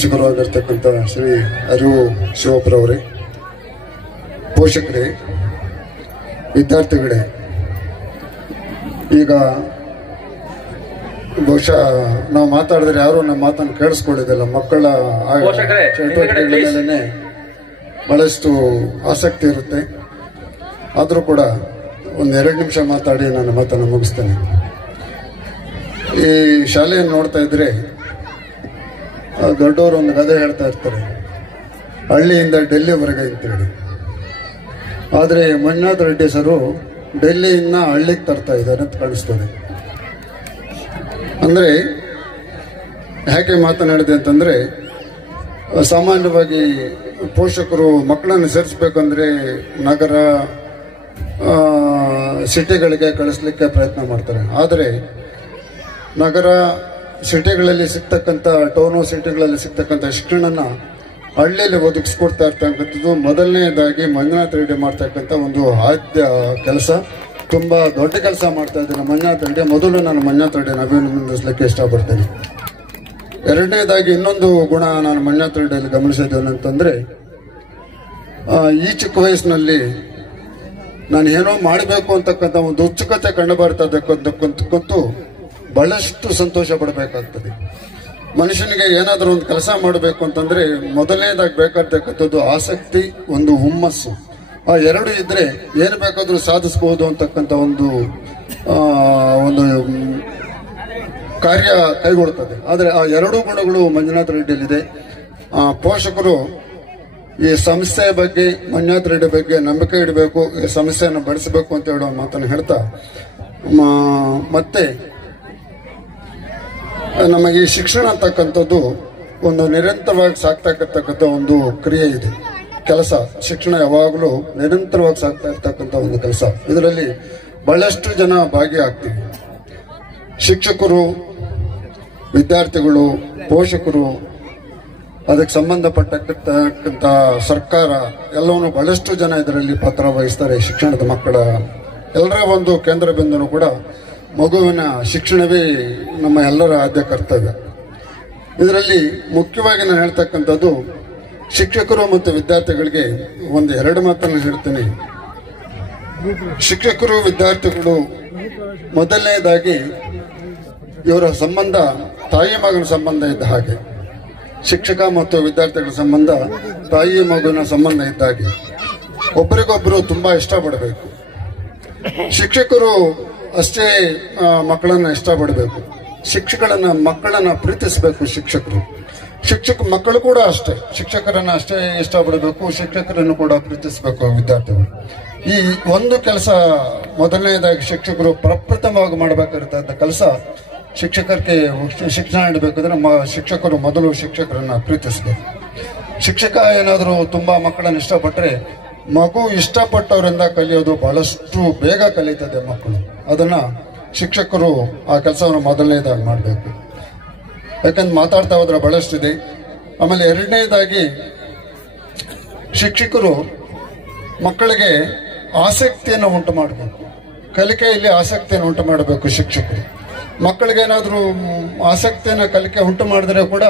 ಪೋಷಕರು ಆಗಿರ್ತಕ್ಕಂಥ ಶ್ರೀ ಅರಿವು ಶಿವಪ್ಪರವರೇ, ಪೋಷಕರೇ, ವಿದ್ಯಾರ್ಥಿಗಳೇ, ಈಗ ಬಹುಶಃ ನಾವು ಮಾತಾಡಿದ್ರೆ ಯಾರು ನಮ್ಮ ಮಾತನ್ನು ಕೇಳಿಸ್ಕೊಳ್ಳೋದಿಲ್ಲ. ಮಕ್ಕಳ ಚಟುವಟಿಕೆಗಳ ಮೇಲೆನೆ ಬಹಳಷ್ಟು ಆಸಕ್ತಿ ಇರುತ್ತೆ. ಆದರೂ ಕೂಡ ಒಂದೆರಡು ನಿಮಿಷ ಮಾತಾಡಿ ನಾನು ಮಾತನ್ನು ಮುಗಿಸ್ತೇನೆ. ಈ ಶಾಲೆಯನ್ನು ನೋಡ್ತಾ ಇದ್ರೆ ದೊಡ್ಡವರು ಒಂದು ಕಥೆ ಹೇಳ್ತಾ ಇರ್ತಾರೆ, ಹಳ್ಳಿಯಿಂದ ಡೆಲ್ಲಿವರೆಗೆ ಅಂತೇಳಿ. ಆದರೆ ಮಂಜುನಾಥ್ ರೆಡ್ಡಿ ಸರು ಡೆಲ್ಲಿಯಿಂದ ಹಳ್ಳಿಗೆ ತರ್ತಾ ಇದ್ದಾರೆ ಅಂತ ಕಾಣಿಸ್ತದೆ. ಅಂದರೆ ಯಾಕೆ ಮಾತನಾಡಿದೆ ಅಂತಂದರೆ, ಸಾಮಾನ್ಯವಾಗಿ ಪೋಷಕರು ಮಕ್ಕಳನ್ನು ಸೇರಿಸ್ಬೇಕಂದ್ರೆ ನಗರ ಸಿಟಿಗಳಿಗೆ ಕಳಿಸ್ಲಿಕ್ಕೆ ಪ್ರಯತ್ನ ಮಾಡ್ತಾರೆ. ಆದರೆ ನಗರ ಸಿಟಿಗಳಲ್ಲಿ ಸಿಗ್ತಕ್ಕಂಥ ಟೌನು ಸಿಟಿಗಳಲ್ಲಿ ಸಿಗ್ತಕ್ಕಂಥ ಶಿಕ್ಷಣನ ಹಳ್ಳಿಯಲ್ಲಿ ಒದಗಿಸ್ಕೊಡ್ತಾ ಇರ್ತಕ್ಕಂಥದ್ದು ಮೊದಲನೇದಾಗಿ ಮಂಜುನಾಥ್ ರೆಡ್ಡಿ ಮಾಡ್ತಕ್ಕಂಥ ಒಂದು ಆದ್ಯ ಕೆಲಸ. ತುಂಬ ದೊಡ್ಡ ಕೆಲಸ ಮಾಡ್ತಾ ಇದ್ದೀನಿ ಮಂಜುನಾಥ್ ರೆಡ್ಡಿ. ಮೊದಲು ನಾನು ಮಂಜುನಾಥ್ ರೆಡ್ಡಿನ ಅಭಿನಂದಿಸಲಿಕ್ಕೆ ಇಷ್ಟಪಡ್ತೇನೆ. ಎರಡನೇದಾಗಿ ಇನ್ನೊಂದು ಗುಣ ನಾನು ಮಂಜುನಾಥ್ ರೆಡ್ಡಿಯಲ್ಲಿ ಗಮನಿಸಿದ್ದೇನೆ ಅಂತಂದರೆ, ಈ ಚಿಕ್ಕ ವಯಸ್ಸಿನಲ್ಲಿ ನಾನು ಏನೋ ಮಾಡಬೇಕು ಅಂತಕ್ಕಂಥ ಒಂದು ಉತ್ಸುಕತೆ ಕಂಡು ಬರ್ತಾ ಇದ್ದಕ್ಕಂತಕ್ಕಂತೂ ಬಹಳಷ್ಟು ಸಂತೋಷ ಪಡಬೇಕಾಗ್ತದೆ. ಮನುಷ್ಯನಿಗೆ ಏನಾದರೂ ಒಂದು ಕೆಲಸ ಮಾಡಬೇಕು ಅಂತಂದ್ರೆ ಮೊದಲನೇದಾಗಿ ಬೇಕಾಗ್ತಕ್ಕಂಥದ್ದು ಆಸಕ್ತಿ, ಒಂದು ಹುಮ್ಮಸ್ಸು. ಆ ಎರಡು ಇದ್ರೆ ಏನು ಬೇಕಾದ್ರೂ ಸಾಧಿಸಬಹುದು ಅಂತಕ್ಕಂಥ ಒಂದು ಕಾರ್ಯ ಕೈಗೊಳ್ಳುತ್ತದೆ. ಆದರೆ ಆ ಎರಡೂ ಗುಣಗಳು ಮಂಜುನಾಥ್ ರೆಡ್ಡಿಯಲ್ಲಿದೆ. ಪೋಷಕರು ಈ ಸಂಸ್ಥೆಯ ಬಗ್ಗೆ, ಮಂಜುನಾಥ್ ರೆಡ್ಡಿ ಬಗ್ಗೆ ನಂಬಿಕೆ ಇಡಬೇಕು, ಈ ಸಮಸ್ಯೆಯನ್ನು ಬಡಿಸಬೇಕು ಅಂತ ಹೇಳೋ ಮಾತನ್ನು ಹೇಳ್ತಾ, ಮತ್ತೆ ನಮಗೆ ಈ ಶಿಕ್ಷಣ ಅಂತಕ್ಕಂಥದ್ದು ಒಂದು ನಿರಂತರವಾಗಿ ಸಾಗ್ತಾ ಇರ್ತಕ್ಕಂಥ ಒಂದು ಕ್ರಿಯೆ ಇದೆ, ಕೆಲಸ. ಶಿಕ್ಷಣ ಯಾವಾಗಲೂ ನಿರಂತರವಾಗಿ ಸಾಗ್ತಾ ಇರ್ತಕ್ಕಂಥ ಒಂದು ಕೆಲಸ. ಇದರಲ್ಲಿ ಬಹಳಷ್ಟು ಜನ ಭಾಗಿಯಾಗ್ತೀವಿ. ಶಿಕ್ಷಕರು, ವಿದ್ಯಾರ್ಥಿಗಳು, ಪೋಷಕರು, ಅದಕ್ಕೆ ಸಂಬಂಧಪಟ್ಟಕ್ಕಂಥ ಸರ್ಕಾರ ಎಲ್ಲವನ್ನೂ ಬಹಳಷ್ಟು ಜನ ಇದರಲ್ಲಿ ಪಾತ್ರ ವಹಿಸ್ತಾರೆ. ಶಿಕ್ಷಣದ ಮಕ್ಕಳ ಎಲ್ಲರ ಒಂದು ಕೇಂದ್ರ ಬಿಂದುನು ಕೂಡ ಮಗುವಿನ ಶಿಕ್ಷಣವೇ ನಮ್ಮ ಎಲ್ಲರ ಆದ್ಯ ಕರ್ತವ್ಯ. ಇದರಲ್ಲಿ ಮುಖ್ಯವಾಗಿ ನಾನು ಹೇಳ್ತಕ್ಕಂಥದ್ದು, ಶಿಕ್ಷಕರು ಮತ್ತು ವಿದ್ಯಾರ್ಥಿಗಳಿಗೆ ಒಂದು ಎರಡು ಮಾತನ್ನು ಹೇಳ್ತೀನಿ. ಶಿಕ್ಷಕರು, ವಿದ್ಯಾರ್ಥಿಗಳು ಮೊದಲನೇದಾಗಿ ಇವರ ಸಂಬಂಧ ತಾಯಿ ಮಗನ ಸಂಬಂಧ ಇದ್ದ ಹಾಗೆ. ಶಿಕ್ಷಕ ಮತ್ತು ವಿದ್ಯಾರ್ಥಿಗಳ ಸಂಬಂಧ ತಾಯಿ ಮಗುವಿನ ಸಂಬಂಧ ಇದ್ದ ಹಾಗೆ. ಒಬ್ಬರಿಗೊಬ್ಬರು ತುಂಬಾ ಇಷ್ಟಪಡಬೇಕು. ಶಿಕ್ಷಕರು ಅಷ್ಟೇ ಮಕ್ಕಳನ್ನ ಇಷ್ಟಪಡಬೇಕು. ಮಕ್ಕಳನ್ನ ಪ್ರೀತಿಸಬೇಕು. ಮಕ್ಕಳು ಕೂಡ ಅಷ್ಟೇ ಶಿಕ್ಷಕರನ್ನ ಅಷ್ಟೇ ಇಷ್ಟಪಡಬೇಕು, ಶಿಕ್ಷಕರನ್ನು ಕೂಡ ಪ್ರೀತಿಸಬೇಕು ವಿದ್ಯಾರ್ಥಿಗಳು. ಈ ಒಂದು ಕೆಲಸ ಮೊದಲನೇದಾಗಿ ಶಿಕ್ಷಕರು ಪ್ರಪ್ರಥಮವಾಗಿ ಮಾಡಬೇಕಾಗಿರ್ತಕ್ಕಂಥ ಕೆಲಸ. ಶಿಕ್ಷಕರಿಗೆ ಶಿಕ್ಷಣ ನೀಡಬೇಕಾದ್ರೆ ಶಿಕ್ಷಕರು ಮೊದಲು ಶಿಕ್ಷಕರನ್ನ ಪ್ರೀತಿಸಬೇಕು. ಶಿಕ್ಷಕ ಏನಾದರೂ ತುಂಬಾ ಮಕ್ಕಳನ್ನು ಇಷ್ಟಪಟ್ಟರೆ, ಮಗು ಇಷ್ಟಪಟ್ಟವರಿಂದ ಕಲಿಯೋದು ಬಹಳಷ್ಟು ಬೇಗ ಕಲಿತದೆ ಮಕ್ಕಳು. ಅದನ್ನ ಶಿಕ್ಷಕರು ಆ ಕೆಲಸವನ್ನು ಮೊದಲನೇದಾಗಿ ಮಾಡಬೇಕು. ಯಾಕಂದ್ರೆ ಮಾತಾಡ್ತಾ ಹೋದ್ರೆ ಬಹಳಷ್ಟಿದೆ. ಆಮೇಲೆ ಎರಡನೇದಾಗಿ ಶಿಕ್ಷಕರು ಮಕ್ಕಳಿಗೆ ಆಸಕ್ತಿಯನ್ನು ಉಂಟು ಮಾಡಬೇಕು. ಕಲಿಕೆಯಲ್ಲಿ ಆಸಕ್ತಿಯನ್ನು ಉಂಟು ಮಾಡಬೇಕು ಶಿಕ್ಷಕರು. ಮಕ್ಕಳಿಗೇನಾದರೂ ಆಸಕ್ತಿಯನ್ನು ಕಲಿಕೆ ಉಂಟು ಮಾಡಿದ್ರೆ ಕೂಡ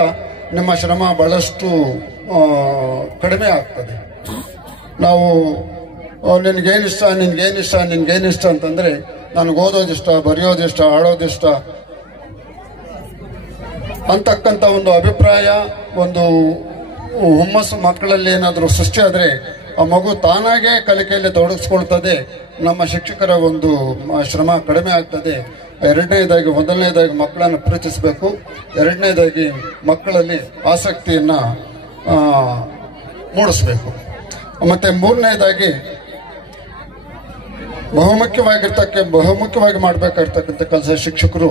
ನಿಮ್ಮ ಶ್ರಮ ಬಹಳಷ್ಟು ಕಡಿಮೆ ಆಗ್ತದೆ. ನಾವು ನಿನ್ಗೇನಿಷ್ಟ ಅಂತಂದ್ರೆ, ನನಗೆ ಓದೋದಿಷ್ಟ, ಬರೆಯೋದಿಷ್ಟ, ಆಡೋದಿಷ್ಟ ಅಂತಕ್ಕಂಥ ಒಂದು ಅಭಿಪ್ರಾಯ, ಒಂದು ಹುಮ್ಮಸ್ಸು ಮಕ್ಕಳಲ್ಲಿ ಏನಾದರೂ ಸೃಷ್ಟಿಯಾದರೆ ಆ ಮಗು ತಾನಾಗೇ ಕಲಿಕೆಯಲ್ಲಿ ತೊಡಗಿಸ್ಕೊಳ್ತದೆ. ನಮ್ಮ ಶಿಕ್ಷಕರ ಒಂದು ಶ್ರಮ ಕಡಿಮೆ ಆಗ್ತದೆ. ಮೊದಲನೇದಾಗಿ ಮಕ್ಕಳನ್ನು ಪ್ರೀತಿಸಬೇಕು. ಎರಡನೇದಾಗಿ ಮಕ್ಕಳಲ್ಲಿ ಆಸಕ್ತಿಯನ್ನ ಮೂಡಿಸಬೇಕು. ಮತ್ತೆ ಮೂರನೇದಾಗಿ ಬಹುಮುಖ್ಯವಾಗಿ ಮಾಡಬೇಕಾಗಿರ್ತಕ್ಕಂಥ ಕೆಲಸ, ಶಿಕ್ಷಕರು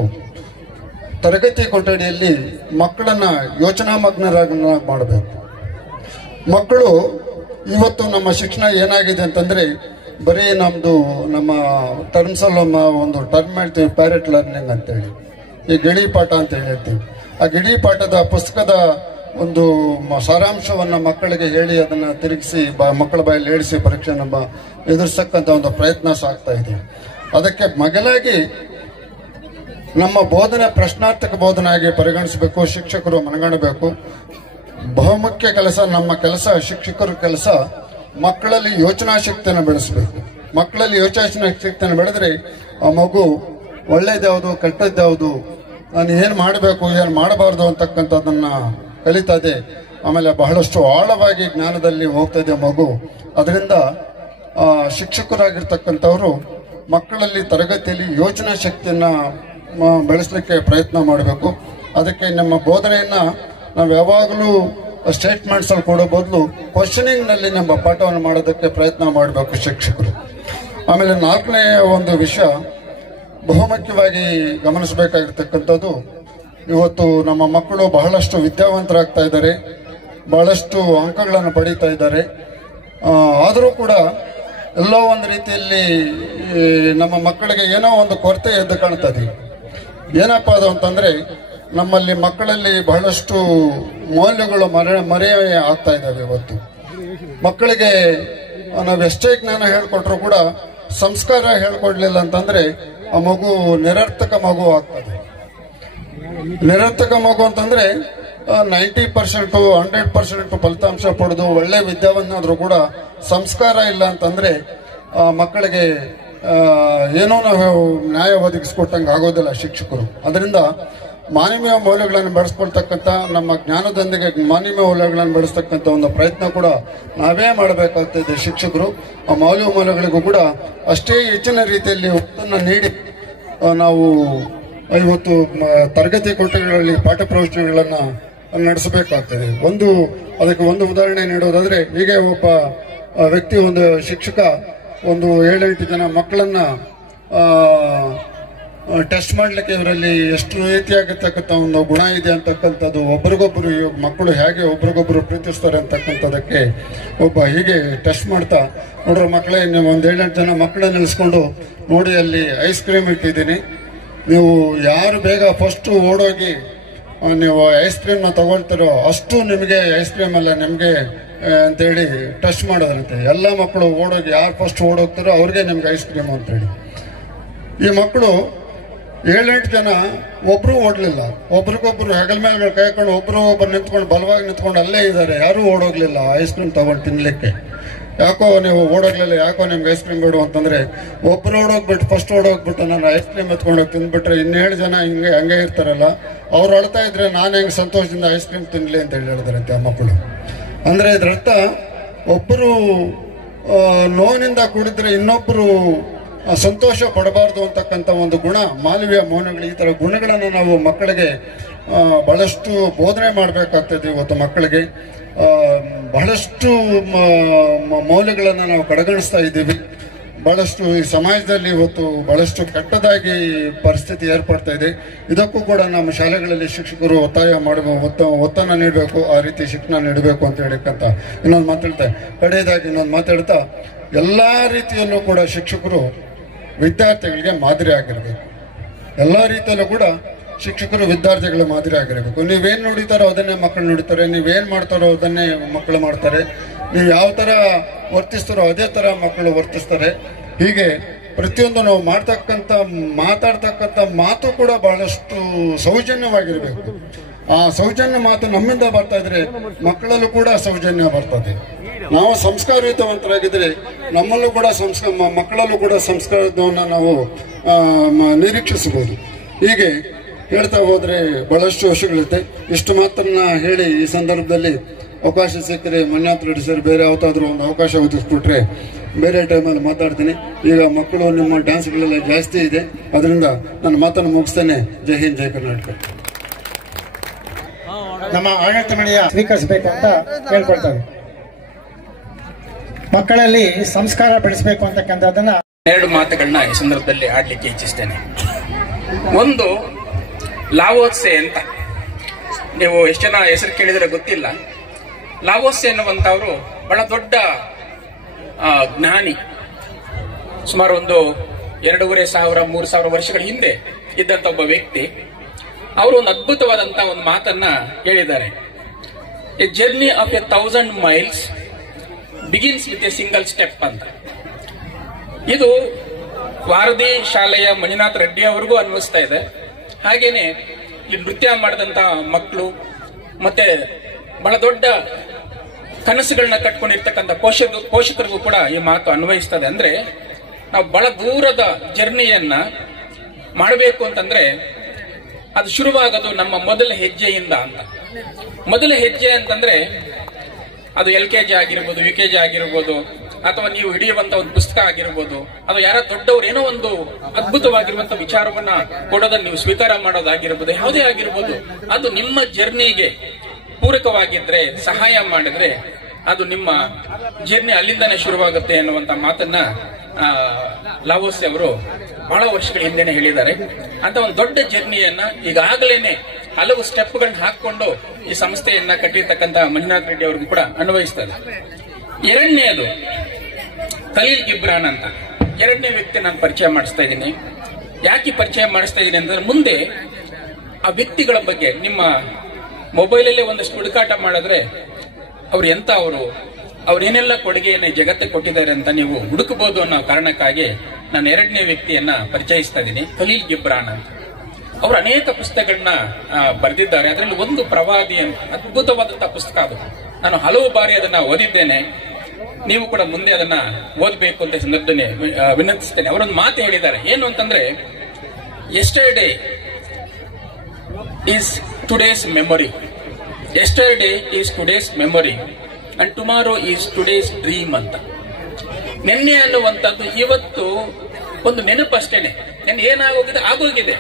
ತರಗತಿ ಕೊಠಡಿಯಲ್ಲಿ ಮಕ್ಕಳನ್ನ ಯೋಚನಾ ಮಗ್ನರಾಗಿ ಮಾಡಬೇಕು. ಮಕ್ಕಳು ಇವತ್ತು ನಮ್ಮ ಶಿಕ್ಷಣ ಏನಾಗಿದೆ ಅಂತಂದ್ರೆ, ಬರೀ ನಮ್ಮ ಟರ್ಮ್ಸಲ್ಲಿ ಒಂದು ಟರ್ಮ್ ಹೇಳ್ತೀವಿ, ಪ್ಯಾರೆಟ್ ಲರ್ನಿಂಗ್ ಅಂತೇಳಿ, ಈ ಗಿಳಿ ಪಾಠ ಅಂತ ಹೇಳ್ತೀವಿ. ಆ ಗಿಳಿ ಪಾಠದ ಪುಸ್ತಕದ ಒಂದು ಸಾರಾಂಶವನ್ನ ಮಕ್ಕಳಿಗೆ ಹೇಳಿ ಅದನ್ನ ತಿರುಗಿಸಿ ಮಕ್ಕಳ ಬಾಯಲ್ಲಿ ಹೇಳಿಸಿ ಪರೀಕ್ಷೆಯನ್ನು ಎದುರಿಸತಕ್ಕಂಥ ಒಂದು ಪ್ರಯತ್ನ ಸಾಗ್ತಾ ಇದೆ. ಅದಕ್ಕೆ ಮೊದಲಾಗಿ ನಮ್ಮ ಬೋಧನೆ ಪ್ರಶ್ನಾರ್ಥಕ ಬೋಧನೆ ಆಗಿ ಪರಿಗಣಿಸಬೇಕು. ಶಿಕ್ಷಕರು ಮನಗಾಣಬೇಕು. ಬಹುಮುಖ್ಯ ಕೆಲಸ, ನಮ್ಮ ಕೆಲಸ, ಶಿಕ್ಷಕರ ಕೆಲಸ ಮಕ್ಕಳಲ್ಲಿ ಯೋಚನಾ ಶಕ್ತಿಯನ್ನು ಬೆಳೆಸಬೇಕು. ಮಕ್ಕಳಲ್ಲಿ ಯೋಚನಾ ಶಕ್ತಿಯನ್ನು ಬೆಳೆದ್ರೆ ಆ ಮಗು ಒಳ್ಳೇದ್ಯಾವುದು ಕೆಟ್ಟದ್ಯಾವುದು, ನಾನು ಏನು ಮಾಡಬೇಕು ಏನು ಮಾಡಬಾರ್ದು ಅಂತಕ್ಕಂಥದ್ದನ್ನ ಕಲಿತದೆ. ಆಮೇಲೆ ಬಹಳಷ್ಟು ಆಳವಾಗಿ ಜ್ಞಾನದಲ್ಲಿ ಹೋಗ್ತದೆ ಮಗು. ಅದರಿಂದ ಶಿಕ್ಷಕರಾಗಿರ್ತಕ್ಕಂಥವರು ಮಕ್ಕಳಲ್ಲಿ ತರಗತಿಯಲ್ಲಿ ಯೋಚನಾ ಶಕ್ತಿಯನ್ನ ಬೆಳೆಸಲಿಕ್ಕೆ ಪ್ರಯತ್ನ ಮಾಡಬೇಕು. ಅದಕ್ಕೆ ನಮ್ಮ ಬೋಧನೆಯನ್ನ ನಾವು ಯಾವಾಗಲೂ ಸ್ಟೇಟ್ಮೆಂಟ್ಸ್ ಅಲ್ಲಿ ಕೊಡೋ ಬದಲು ಕ್ವಶನಿಂಗ್ ನಲ್ಲಿ ನಮ್ಮ ಪಾಠವನ್ನು ಮಾಡೋದಕ್ಕೆ ಪ್ರಯತ್ನ ಮಾಡಬೇಕು ಶಿಕ್ಷಕರು. ಆಮೇಲೆ ನಾಲ್ಕನೇ ಒಂದು ವಿಷಯ ಬಹುಮುಖ್ಯವಾಗಿ ಗಮನಿಸಬೇಕಾಗಿರ್ತಕ್ಕಂಥದ್ದು, ಇವತ್ತು ನಮ್ಮ ಮಕ್ಕಳು ಬಹಳಷ್ಟು ವಿದ್ಯಾವಂತರಾಗ್ತಾ ಇದ್ದಾರೆ, ಬಹಳಷ್ಟು ಅಂಕಗಳನ್ನು ಪಡೀತಾ ಇದ್ದಾರೆ. ಆದರೂ ಕೂಡ ಎಲ್ಲೋ ಒಂದು ರೀತಿಯಲ್ಲಿ ನಮ್ಮ ಮಕ್ಕಳಿಗೆ ಏನೋ ಒಂದು ಕೊರತೆ ಎದ್ದು ಕಾಣ್ತದೆ. ಏನಪ್ಪಾ ಅದು ಅಂತಂದ್ರೆ, ನಮ್ಮಲ್ಲಿ ಮಕ್ಕಳಲ್ಲಿ ಬಹಳಷ್ಟು ಮೌಲ್ಯಗಳು ಮರೆ ಆಗ್ತಾ ಇದ್ದಾವೆ. ಇವತ್ತು ಮಕ್ಕಳಿಗೆ ನಾವು ಎಷ್ಟೇ ಜ್ಞಾನ ಹೇಳ್ಕೊಟ್ರು ಕೂಡ ಸಂಸ್ಕಾರ ಹೇಳ್ಕೊಡ್ಲಿಲ್ಲ ಅಂತಂದ್ರೆ ಆ ಮಗು ನಿರರ್ಥಕ ಮಗು ಆಗ್ತದೆ. ನಿರರ್ಥಕ ಮಗು ಅಂತಂದ್ರೆ 90% 100% ಫಲಿತಾಂಶ ಪಡೆದು ಒಳ್ಳೆ ವಿದ್ಯಾವಂತನಾದ್ರೂ ಕೂಡ ಸಂಸ್ಕಾರ ಇಲ್ಲ ಅಂತಂದ್ರೆ ಮಕ್ಕಳಿಗೆ ಏನೋ ನಾವು ನ್ಯಾಯ ಒದಗಿಸ್ಕೊಟ್ಟಂಗೆ ಆಗೋದಿಲ್ಲ ಶಿಕ್ಷಕರು. ಅದರಿಂದ ಮಾನವೀಯ ಮೌಲ್ಯಗಳನ್ನು ಬೆಳೆಸ್ಕೊಳ್ತಕ್ಕಂಥ, ನಮ್ಮ ಜ್ಞಾನದೊಂದಿಗೆ ಮಾನವೀಯ ಮೌಲ್ಯಗಳನ್ನು ಬೆಳೆಸ್ತಕ್ಕಂಥ ಒಂದು ಪ್ರಯತ್ನ ಕೂಡ ನಾವೇ ಮಾಡಬೇಕಾಗ್ತದೆ ಶಿಕ್ಷಕರು. ಆ ಮೌಲ್ಯಗಳಿಗೂ ಕೂಡ ಅಷ್ಟೇ ಹೆಚ್ಚಿನ ರೀತಿಯಲ್ಲಿ ಒತ್ತನ್ನು ನೀಡಿ ನಾವು ಇವತ್ತು ತರಗತಿ ಕೊಠಡಿಗಳಲ್ಲಿ ಪಾಠ ಪ್ರವಚನಗಳನ್ನು ನಡೆಸಬೇಕಾಗ್ತದೆ. ಅದಕ್ಕೆ ಒಂದು ಉದಾಹರಣೆ ನೀಡೋದಾದ್ರೆ, ಹೀಗೆ ಒಬ್ಬ ವ್ಯಕ್ತಿ, ಒಂದು ಶಿಕ್ಷಕ ಒಂದು 7-8 ಜನ ಮಕ್ಕಳನ್ನ ಟೆಸ್ಟ್ ಮಾಡ್ಲಿಕ್ಕೆ ಇವರಲ್ಲಿ ಎಷ್ಟು ರೀತಿಯಾಗಿರ್ತಕ್ಕಂಥ ಒಂದು ಗುಣ ಇದೆ ಅಂತಕ್ಕಂಥದ್ದು, ಒಬ್ರಿಗೊಬ್ರು ಮಕ್ಕಳು ಹೇಗೆ ಒಬ್ರಿಗೊಬ್ರು ಪ್ರೀತಿಸ್ತಾರೆ ಅಂತಕ್ಕಂಥದಕ್ಕೆ ಹೀಗೆ ಟೆಸ್ಟ್ ಮಾಡ್ತಾ, ನೋಡ್ರ ಮಕ್ಕಳೇ, ನೀವು ಒಂದು 7-8 ಜನ ಮಕ್ಕಳನ್ನ ನಿಲ್ಲಿಸ್ಕೊಂಡು ನೋಡಿ, ಅಲ್ಲಿ ಐಸ್ ಕ್ರೀಮ್ ಇಟ್ಟಿದ್ದೀನಿ, ನೀವು ಯಾರು ಬೇಗ ಫಸ್ಟ್ ಓಡೋಗಿ ನೀವು ಐಸ್ ಕ್ರೀಮ್ ನ ತಗೊಳ್ತಿರೋ ಅಷ್ಟು ನಿಮಗೆ ಐಸ್ ಕ್ರೀಮ್ ಅಲ್ಲ ನಿಮ್ಗೆ ಅಂತೇಳಿ ಟೆಸ್ಟ್ ಮಾಡೋದಂತೆ. ಎಲ್ಲ ಮಕ್ಕಳು ಓಡೋಗಿ ಯಾರು ಫಸ್ಟ್ ಓಡೋಗ್ತಾರೋ ಅವ್ರಿಗೆ ನಿಮ್ಗೆ ಐಸ್ ಕ್ರೀಮ್ ಅಂತೇಳಿ. ಈ ಮಕ್ಕಳು 7-8 ಜನ ಒಬ್ರು ಓಡ್ಲಿಲ್ಲ, ಒಬ್ರಿಗೊಬ್ರು ಹೆಗಲ್ ಮೇಲೆ ಕೈ ಹಾಕೊಂಡು ಒಬ್ರು ನಿಂತ್ಕೊಂಡು ಬಲವಾಗಿ ನಿಂತ್ಕೊಂಡು ಅಲ್ಲೇ ಇದ್ದಾರೆ, ಯಾರು ಓಡೋಗ್ಲಿಲ್ಲ ಐಸ್ ಕ್ರೀಮ್ ತಗೊಂಡು ತಿನ್ಲಿಕ್ಕೆ. ಯಾಕೋ ನೀವು ಓಡೋಗ್ಲಿಲ್ಲ, ಯಾಕೋ ನಿಮ್ಗೆ ಐಸ್ ಕ್ರೀಮ್ ಬೇಡ ಅಂತಂದ್ರೆ, ಒಬ್ರು ಓಡೋಗ್ಬಿಟ್ಟು ಫಸ್ಟ್ ಓಡೋಗ್ಬಿಟ್ಟು ನಾನು ಐಸ್ ಕ್ರೀಮ್ ಎತ್ಕೊಂಡೋಗಿ ತಿಂದ್ಬಿಟ್ರೆ 7 ಜನ ಹಂಗೆ ಇರ್ತಾರಲ್ಲ, ಅವ್ರು ಅಳ್ತಾ ಇದ್ರೆ ನಾನು ಹೆಂಗೆ ಸಂತೋಷದಿಂದ ಐಸ್ ಕ್ರೀಮ್ ತಿನ್ಲಿ ಅಂತ ಹೇಳಿದಾರಂತೆ ಆ ಮಕ್ಕಳು. ಅಂದ್ರೆ ಇದರರ್ಥ, ಒಬ್ಬರು ನೋವಿನಿಂದ ಕೂಡಿದ್ರೆ ಇನ್ನೊಬ್ಬರು ಸಂತೋಷ ಪಡಬಾರ್ದು ಅಂತಕ್ಕಂಥ ಒಂದು ಗುಣ, ಮಾನವೀಯ ಮೌಲ್ಯಗಳು, ಈ ತರ ಗುಣಗಳನ್ನು ನಾವು ಮಕ್ಕಳಿಗೆ ಬಹಳಷ್ಟು ಬೋಧನೆ ಮಾಡಬೇಕಾಗ್ತದೆ. ಇವತ್ತು ಮಕ್ಕಳಿಗೆ ಬಹಳಷ್ಟು ಮೌಲ್ಯಗಳನ್ನು ನಾವು ಕಡೆಗಣಿಸ್ತಾ ಇದ್ದೀವಿ. ಬಹಳಷ್ಟು ಈ ಸಮಾಜದಲ್ಲಿ ಇವತ್ತು ಬಹಳಷ್ಟು ಕೆಟ್ಟದಾಗಿ ಪರಿಸ್ಥಿತಿ ಏರ್ಪಡ್ತಾ ಇದೆ. ಇದಕ್ಕೂ ಕೂಡ ನಮ್ಮ ಶಾಲೆಗಳಲ್ಲಿ ಶಿಕ್ಷಕರು ಒತ್ತನ್ನು ನೀಡಬೇಕು, ಆ ರೀತಿ ಶಿಕ್ಷಣ ನೀಡಬೇಕು ಅಂತ ಹೇಳಿಕ್ಕಂತ ಇನ್ನೊಂದು ಮಾತಾಡ್ತಾ, ಕಡೆಯದಾಗಿ ಇನ್ನೊಂದು ಮಾತಾಡ್ತಾ, ಎಲ್ಲಾ ರೀತಿಯಲ್ಲೂ ಕೂಡ ಶಿಕ್ಷಕರು ವಿದ್ಯಾರ್ಥಿಗಳಿಗೆ ಮಾದರಿ ಆಗಿರಬೇಕು. ಎಲ್ಲಾ ರೀತಿಯಲ್ಲೂ ಕೂಡ ಶಿಕ್ಷಕರು ವಿದ್ಯಾರ್ಥಿಗಳ ಮಾದರಿ ಆಗಿರಬೇಕು. ನೀವೇನ್ ನುಡಿತಾರೋ ಅದನ್ನೇ ಮಕ್ಕಳು ನುಡಿತಾರೆ, ನೀವೇನ್ ಮಾಡ್ತಾರೋ ಅದನ್ನೇ ಮಕ್ಕಳು ಮಾಡ್ತಾರೆ, ನೀವು ಯಾವ ತರ ವರ್ತಿಸ್ತಾರೋ ಅದೇ ತರ ಮಕ್ಕಳು ವರ್ತಿಸ್ತಾರೆ. ಹೀಗೆ ಪ್ರತಿಯೊಂದು ನಾವು ಮಾತಾಡ್ತಕ್ಕಂಥ ಮಾತು ಕೂಡ ಬಹಳಷ್ಟು ಸೌಜನ್ಯವಾಗಿರ್ಬೇಕು. ಆ ಸೌಜನ್ಯ ಮಾತು ನಮ್ಮಿಂದ ಬರ್ತಾ ಇದ್ರೆ ಮಕ್ಕಳಲ್ಲೂ ಕೂಡ ಸೌಜನ್ಯ ಬರ್ತದೆ. ನಾವು ಸಂಸ್ಕಾರಯುತವಂತರಾಗಿದ್ರೆ ನಮ್ಮಲ್ಲೂ ಕೂಡ ಮಕ್ಕಳಲ್ಲೂ ಕೂಡ ಸಂಸ್ಕಾರವನ್ನು ನಾವು ನಿರೀಕ್ಷಿಸಬಹುದು. ಹೀಗೆ ಹೇಳ್ತಾ ಹೋದ್ರೆ ಬಹಳಷ್ಟು ವರ್ಷಗಳಿರುತ್ತೆ. ಇಷ್ಟು ಮಾತ್ರನ್ನ ಹೇಳಿ ಈ ಸಂದರ್ಭದಲ್ಲಿ ಅವಕಾಶ ಸಿಕ್ಕರೆ ಮಂಜುನಾಥ್ ರೆಡ್ಡಿ ಸರ್ ಬೇರೆ ಯಾವತ್ತಾದ್ರೂ ಒಂದು ಅವಕಾಶ ಒದಗಿಸ್ಬಿಟ್ರೆ ಬೇರೆ ಟೈಮಲ್ಲಿ ಮಾತಾಡ್ತೀನಿ. ಈಗ ಮಕ್ಕಳು ನಿಮ್ಮ ಡ್ಯಾನ್ಸ್ಗಳೆಲ್ಲ ಜಾಸ್ತಿ ಇದೆ, ಅದರಿಂದ ನನ್ನ ಮಾತನ್ನು ಮುಗಿಸ್ತೇನೆ. ಜೈ ಹಿಂದ್, ಜೈ ಕರ್ನಾಟಕ. ನಮ್ಮ ಆಡಳಿತ ಮಂಡಳಿಯ ಸ್ವೀಕರಿಸಬೇಕು ಅಂತ ಹೇಳ್ಕೊಳ್ತಾರೆ. ಮಕ್ಕಳಲ್ಲಿ ಸಂಸ್ಕಾರ ಬೆಳೆಸಬೇಕು ಅಂತಕ್ಕಂಥದ್ದನ್ನ 2 ಮಾತುಗಳನ್ನ ಈ ಸಂದರ್ಭದಲ್ಲಿ ಆಡ್ಲಿಕ್ಕೆ ಇಚ್ಛಿಸ್ತೇನೆ. ಒಂದು, ಲಾವೋತ್ಸೆ ಅಂತ, ನೀವು ಎಷ್ಟು ಜನ ಹೆಸರು ಕೇಳಿದ್ರೆ ಗೊತ್ತಿಲ್ಲ. ಲಾವೋತ್ಸೆ ಎನ್ನುವಂತವರು ಬಹಳ ದೊಡ್ಡ ಜ್ಞಾನಿ. ಸುಮಾರು ಒಂದು 2,500-3,000 ವರ್ಷಗಳ ಹಿಂದೆ ಇದ್ದಂತ ಒಬ್ಬ ವ್ಯಕ್ತಿ. ಅವರು ಒಂದು ಅದ್ಭುತವಾದಂತಹ ಒಂದು ಮಾತನ್ನ ಹೇಳಿದ್ದಾರೆ. A journey of 1,000 miles begins with A single step ಅಂತ. ಇದು ವಾರದಿ ಶಾಲೆಯ ಮಂಜುನಾಥ್ ರೆಡ್ಡಿ ಅವರಿಗೂ ಅನ್ವಯಿಸ್ತಾ ಇದೆ. ಹಾಗೇನೆ ಇಲ್ಲಿ ನೃತ್ಯ ಮಾಡಿದಂತ ಮಕ್ಕಳು ಮತ್ತೆ ಬಹಳ ದೊಡ್ಡ ಕನಸುಗಳನ್ನ ಕಟ್ಕೊಂಡಿರ್ತಕ್ಕಂಥ ಪೋಷಕರಿಗೂ ಕೂಡ ಈ ಮಾತು ಅನ್ವಯಿಸ್ತದೆ. ಅಂದ್ರೆ ನಾವು ಬಹಳ ದೂರದ ಜರ್ನಿಯನ್ನ ಮಾಡಬೇಕು ಅಂತಂದ್ರೆ ಅದು ಶುರುವಾಗೋದು ನಮ್ಮ ಮೊದಲ ಹೆಜ್ಜೆಯಿಂದ ಅಂತ. ಮೊದಲ ಹೆಜ್ಜೆ ಅಂತಂದ್ರೆ ಅದು LKG ಆಗಿರ್ಬೋದು, UKG ಆಗಿರ್ಬೋದು, ಅಥವಾ ನೀವು ಹಿಡಿಯುವಂತ ಒಂದು ಪುಸ್ತಕ ಆಗಿರ್ಬೋದು, ಅಥವಾ ಯಾರ ದೊಡ್ಡವರು ಏನೋ ಒಂದು ಅದ್ಭುತವಾಗಿರುವಂತ ವಿಚಾರವನ್ನ ಕೊಡೋದನ್ನ ನೀವು ಸ್ವೀಕಾರ ಮಾಡೋದಾಗಿರ್ಬೋದು, ಯಾವುದೇ ಆಗಿರ್ಬೋದು, ಅದು ನಿಮ್ಮ ಜರ್ನಿಗೆ ಪೂರಕವಾಗಿದ್ರೆ, ಸಹಾಯ ಮಾಡಿದ್ರೆ ಅದು ನಿಮ್ಮ ಜರ್ನಿ ಅಲ್ಲಿಂದಾನೇ ಶುರುವಾಗುತ್ತೆ ಅನ್ನುವಂತ ಮಾತನ್ನ ಲಾವೋಸೆ ಅವರು ಬಹಳ ವರ್ಷಗಳ ಹಿಂದೆನೆ ಹೇಳಿದ್ದಾರೆ. ಅಂತ ಒಂದು ದೊಡ್ಡ ಜರ್ನಿಯನ್ನ ಈಗಾಗಲೇನೆ ಹಲವು ಸ್ಟೆಪ್ಗಳನ್ನ ಹಾಕೊಂಡು ಈ ಸಂಸ್ಥೆಯನ್ನ ಕಟ್ಟಿರ್ತಕ್ಕಂಥ ಮಂಜುನಾಥ್ ರೆಡ್ಡಿ ಅವ್ರಿಗೂ ಕೂಡ ಅನ್ವಯಿಸ್ತದೆ. ಎರಡನೇದು ಖಲೀಲ್ ಗಿಬ್ರಾನ್ ಅಂತ ಎರಡನೇ ವ್ಯಕ್ತಿ ನಾನು ಪರಿಚಯ ಮಾಡಿಸ್ತಾ ಇದ್ದೀನಿ. ಯಾಕೆ ಪರಿಚಯ ಮಾಡಿಸ್ತಾ ಇದ್ದೀನಿ ಅಂತಂದ್ರೆ ಮುಂದೆ ಆ ವ್ಯಕ್ತಿಗಳ ಬಗ್ಗೆ ನಿಮ್ಮ ಮೊಬೈಲಲ್ಲೇ ಒಂದಷ್ಟು ಹುಡುಕಾಟ ಮಾಡಿದ್ರೆ ಅವ್ರು ಎಂತ ಅವ್ರೇನೆಲ್ಲ ಕೊಡುಗೆಯನ್ನ ಜಗತ್ತಿಗೆ ಕೊಟ್ಟಿದ್ದಾರೆ ಅಂತ ನೀವು ಹುಡುಕಬಹುದು ಅನ್ನೋ ಕಾರಣಕ್ಕಾಗಿ ನಾನು ಎರಡನೇ ವ್ಯಕ್ತಿಯನ್ನ ಪರಿಚಯಿಸ್ತಾ ಇದ್ದೀನಿ, ಖಲೀಲ್ ಗಿಬ್ರಾನ್ ಅಂತ. ಅವರು ಅನೇಕ ಪುಸ್ತಕಗಳನ್ನ ಬರೆದಿದ್ದಾರೆ. ಅದರಲ್ಲಿ ಒಂದು ಪ್ರವಾದಿ ಅಂತ ಅದ್ಭುತವಾದಂತಹ ಪುಸ್ತಕ. ಅದು ನಾನು ಹಲವು ಬಾರಿ ಅದನ್ನ ಓದಿದ್ದೇನೆ. ನೀವು ಕೂಡ ಮುಂದೆ ಅದನ್ನ ಓದಬೇಕು ಅಂತ ಸಂದರ್ಭದಲ್ಲಿ ವಿನಂತಿಸ್ತೇನೆ. ಅವರೊಂದು ಮಾತು ಹೇಳಿದ್ದಾರೆ, ಏನು ಅಂತಂದ್ರೆ, yesterday is today's memory, yesterday is today's memory and tomorrow is today's dream ಅಂತ. ನಿನ್ನೆ ಅನ್ನುವಂಥದ್ದು ಇವತ್ತು ಒಂದು ನೆನಪಷ್ಟೇನೆ. ನೆನ್ನೆ ಏನಾಗೋಗಿದೆ ಆಗೋಗಿದೆ,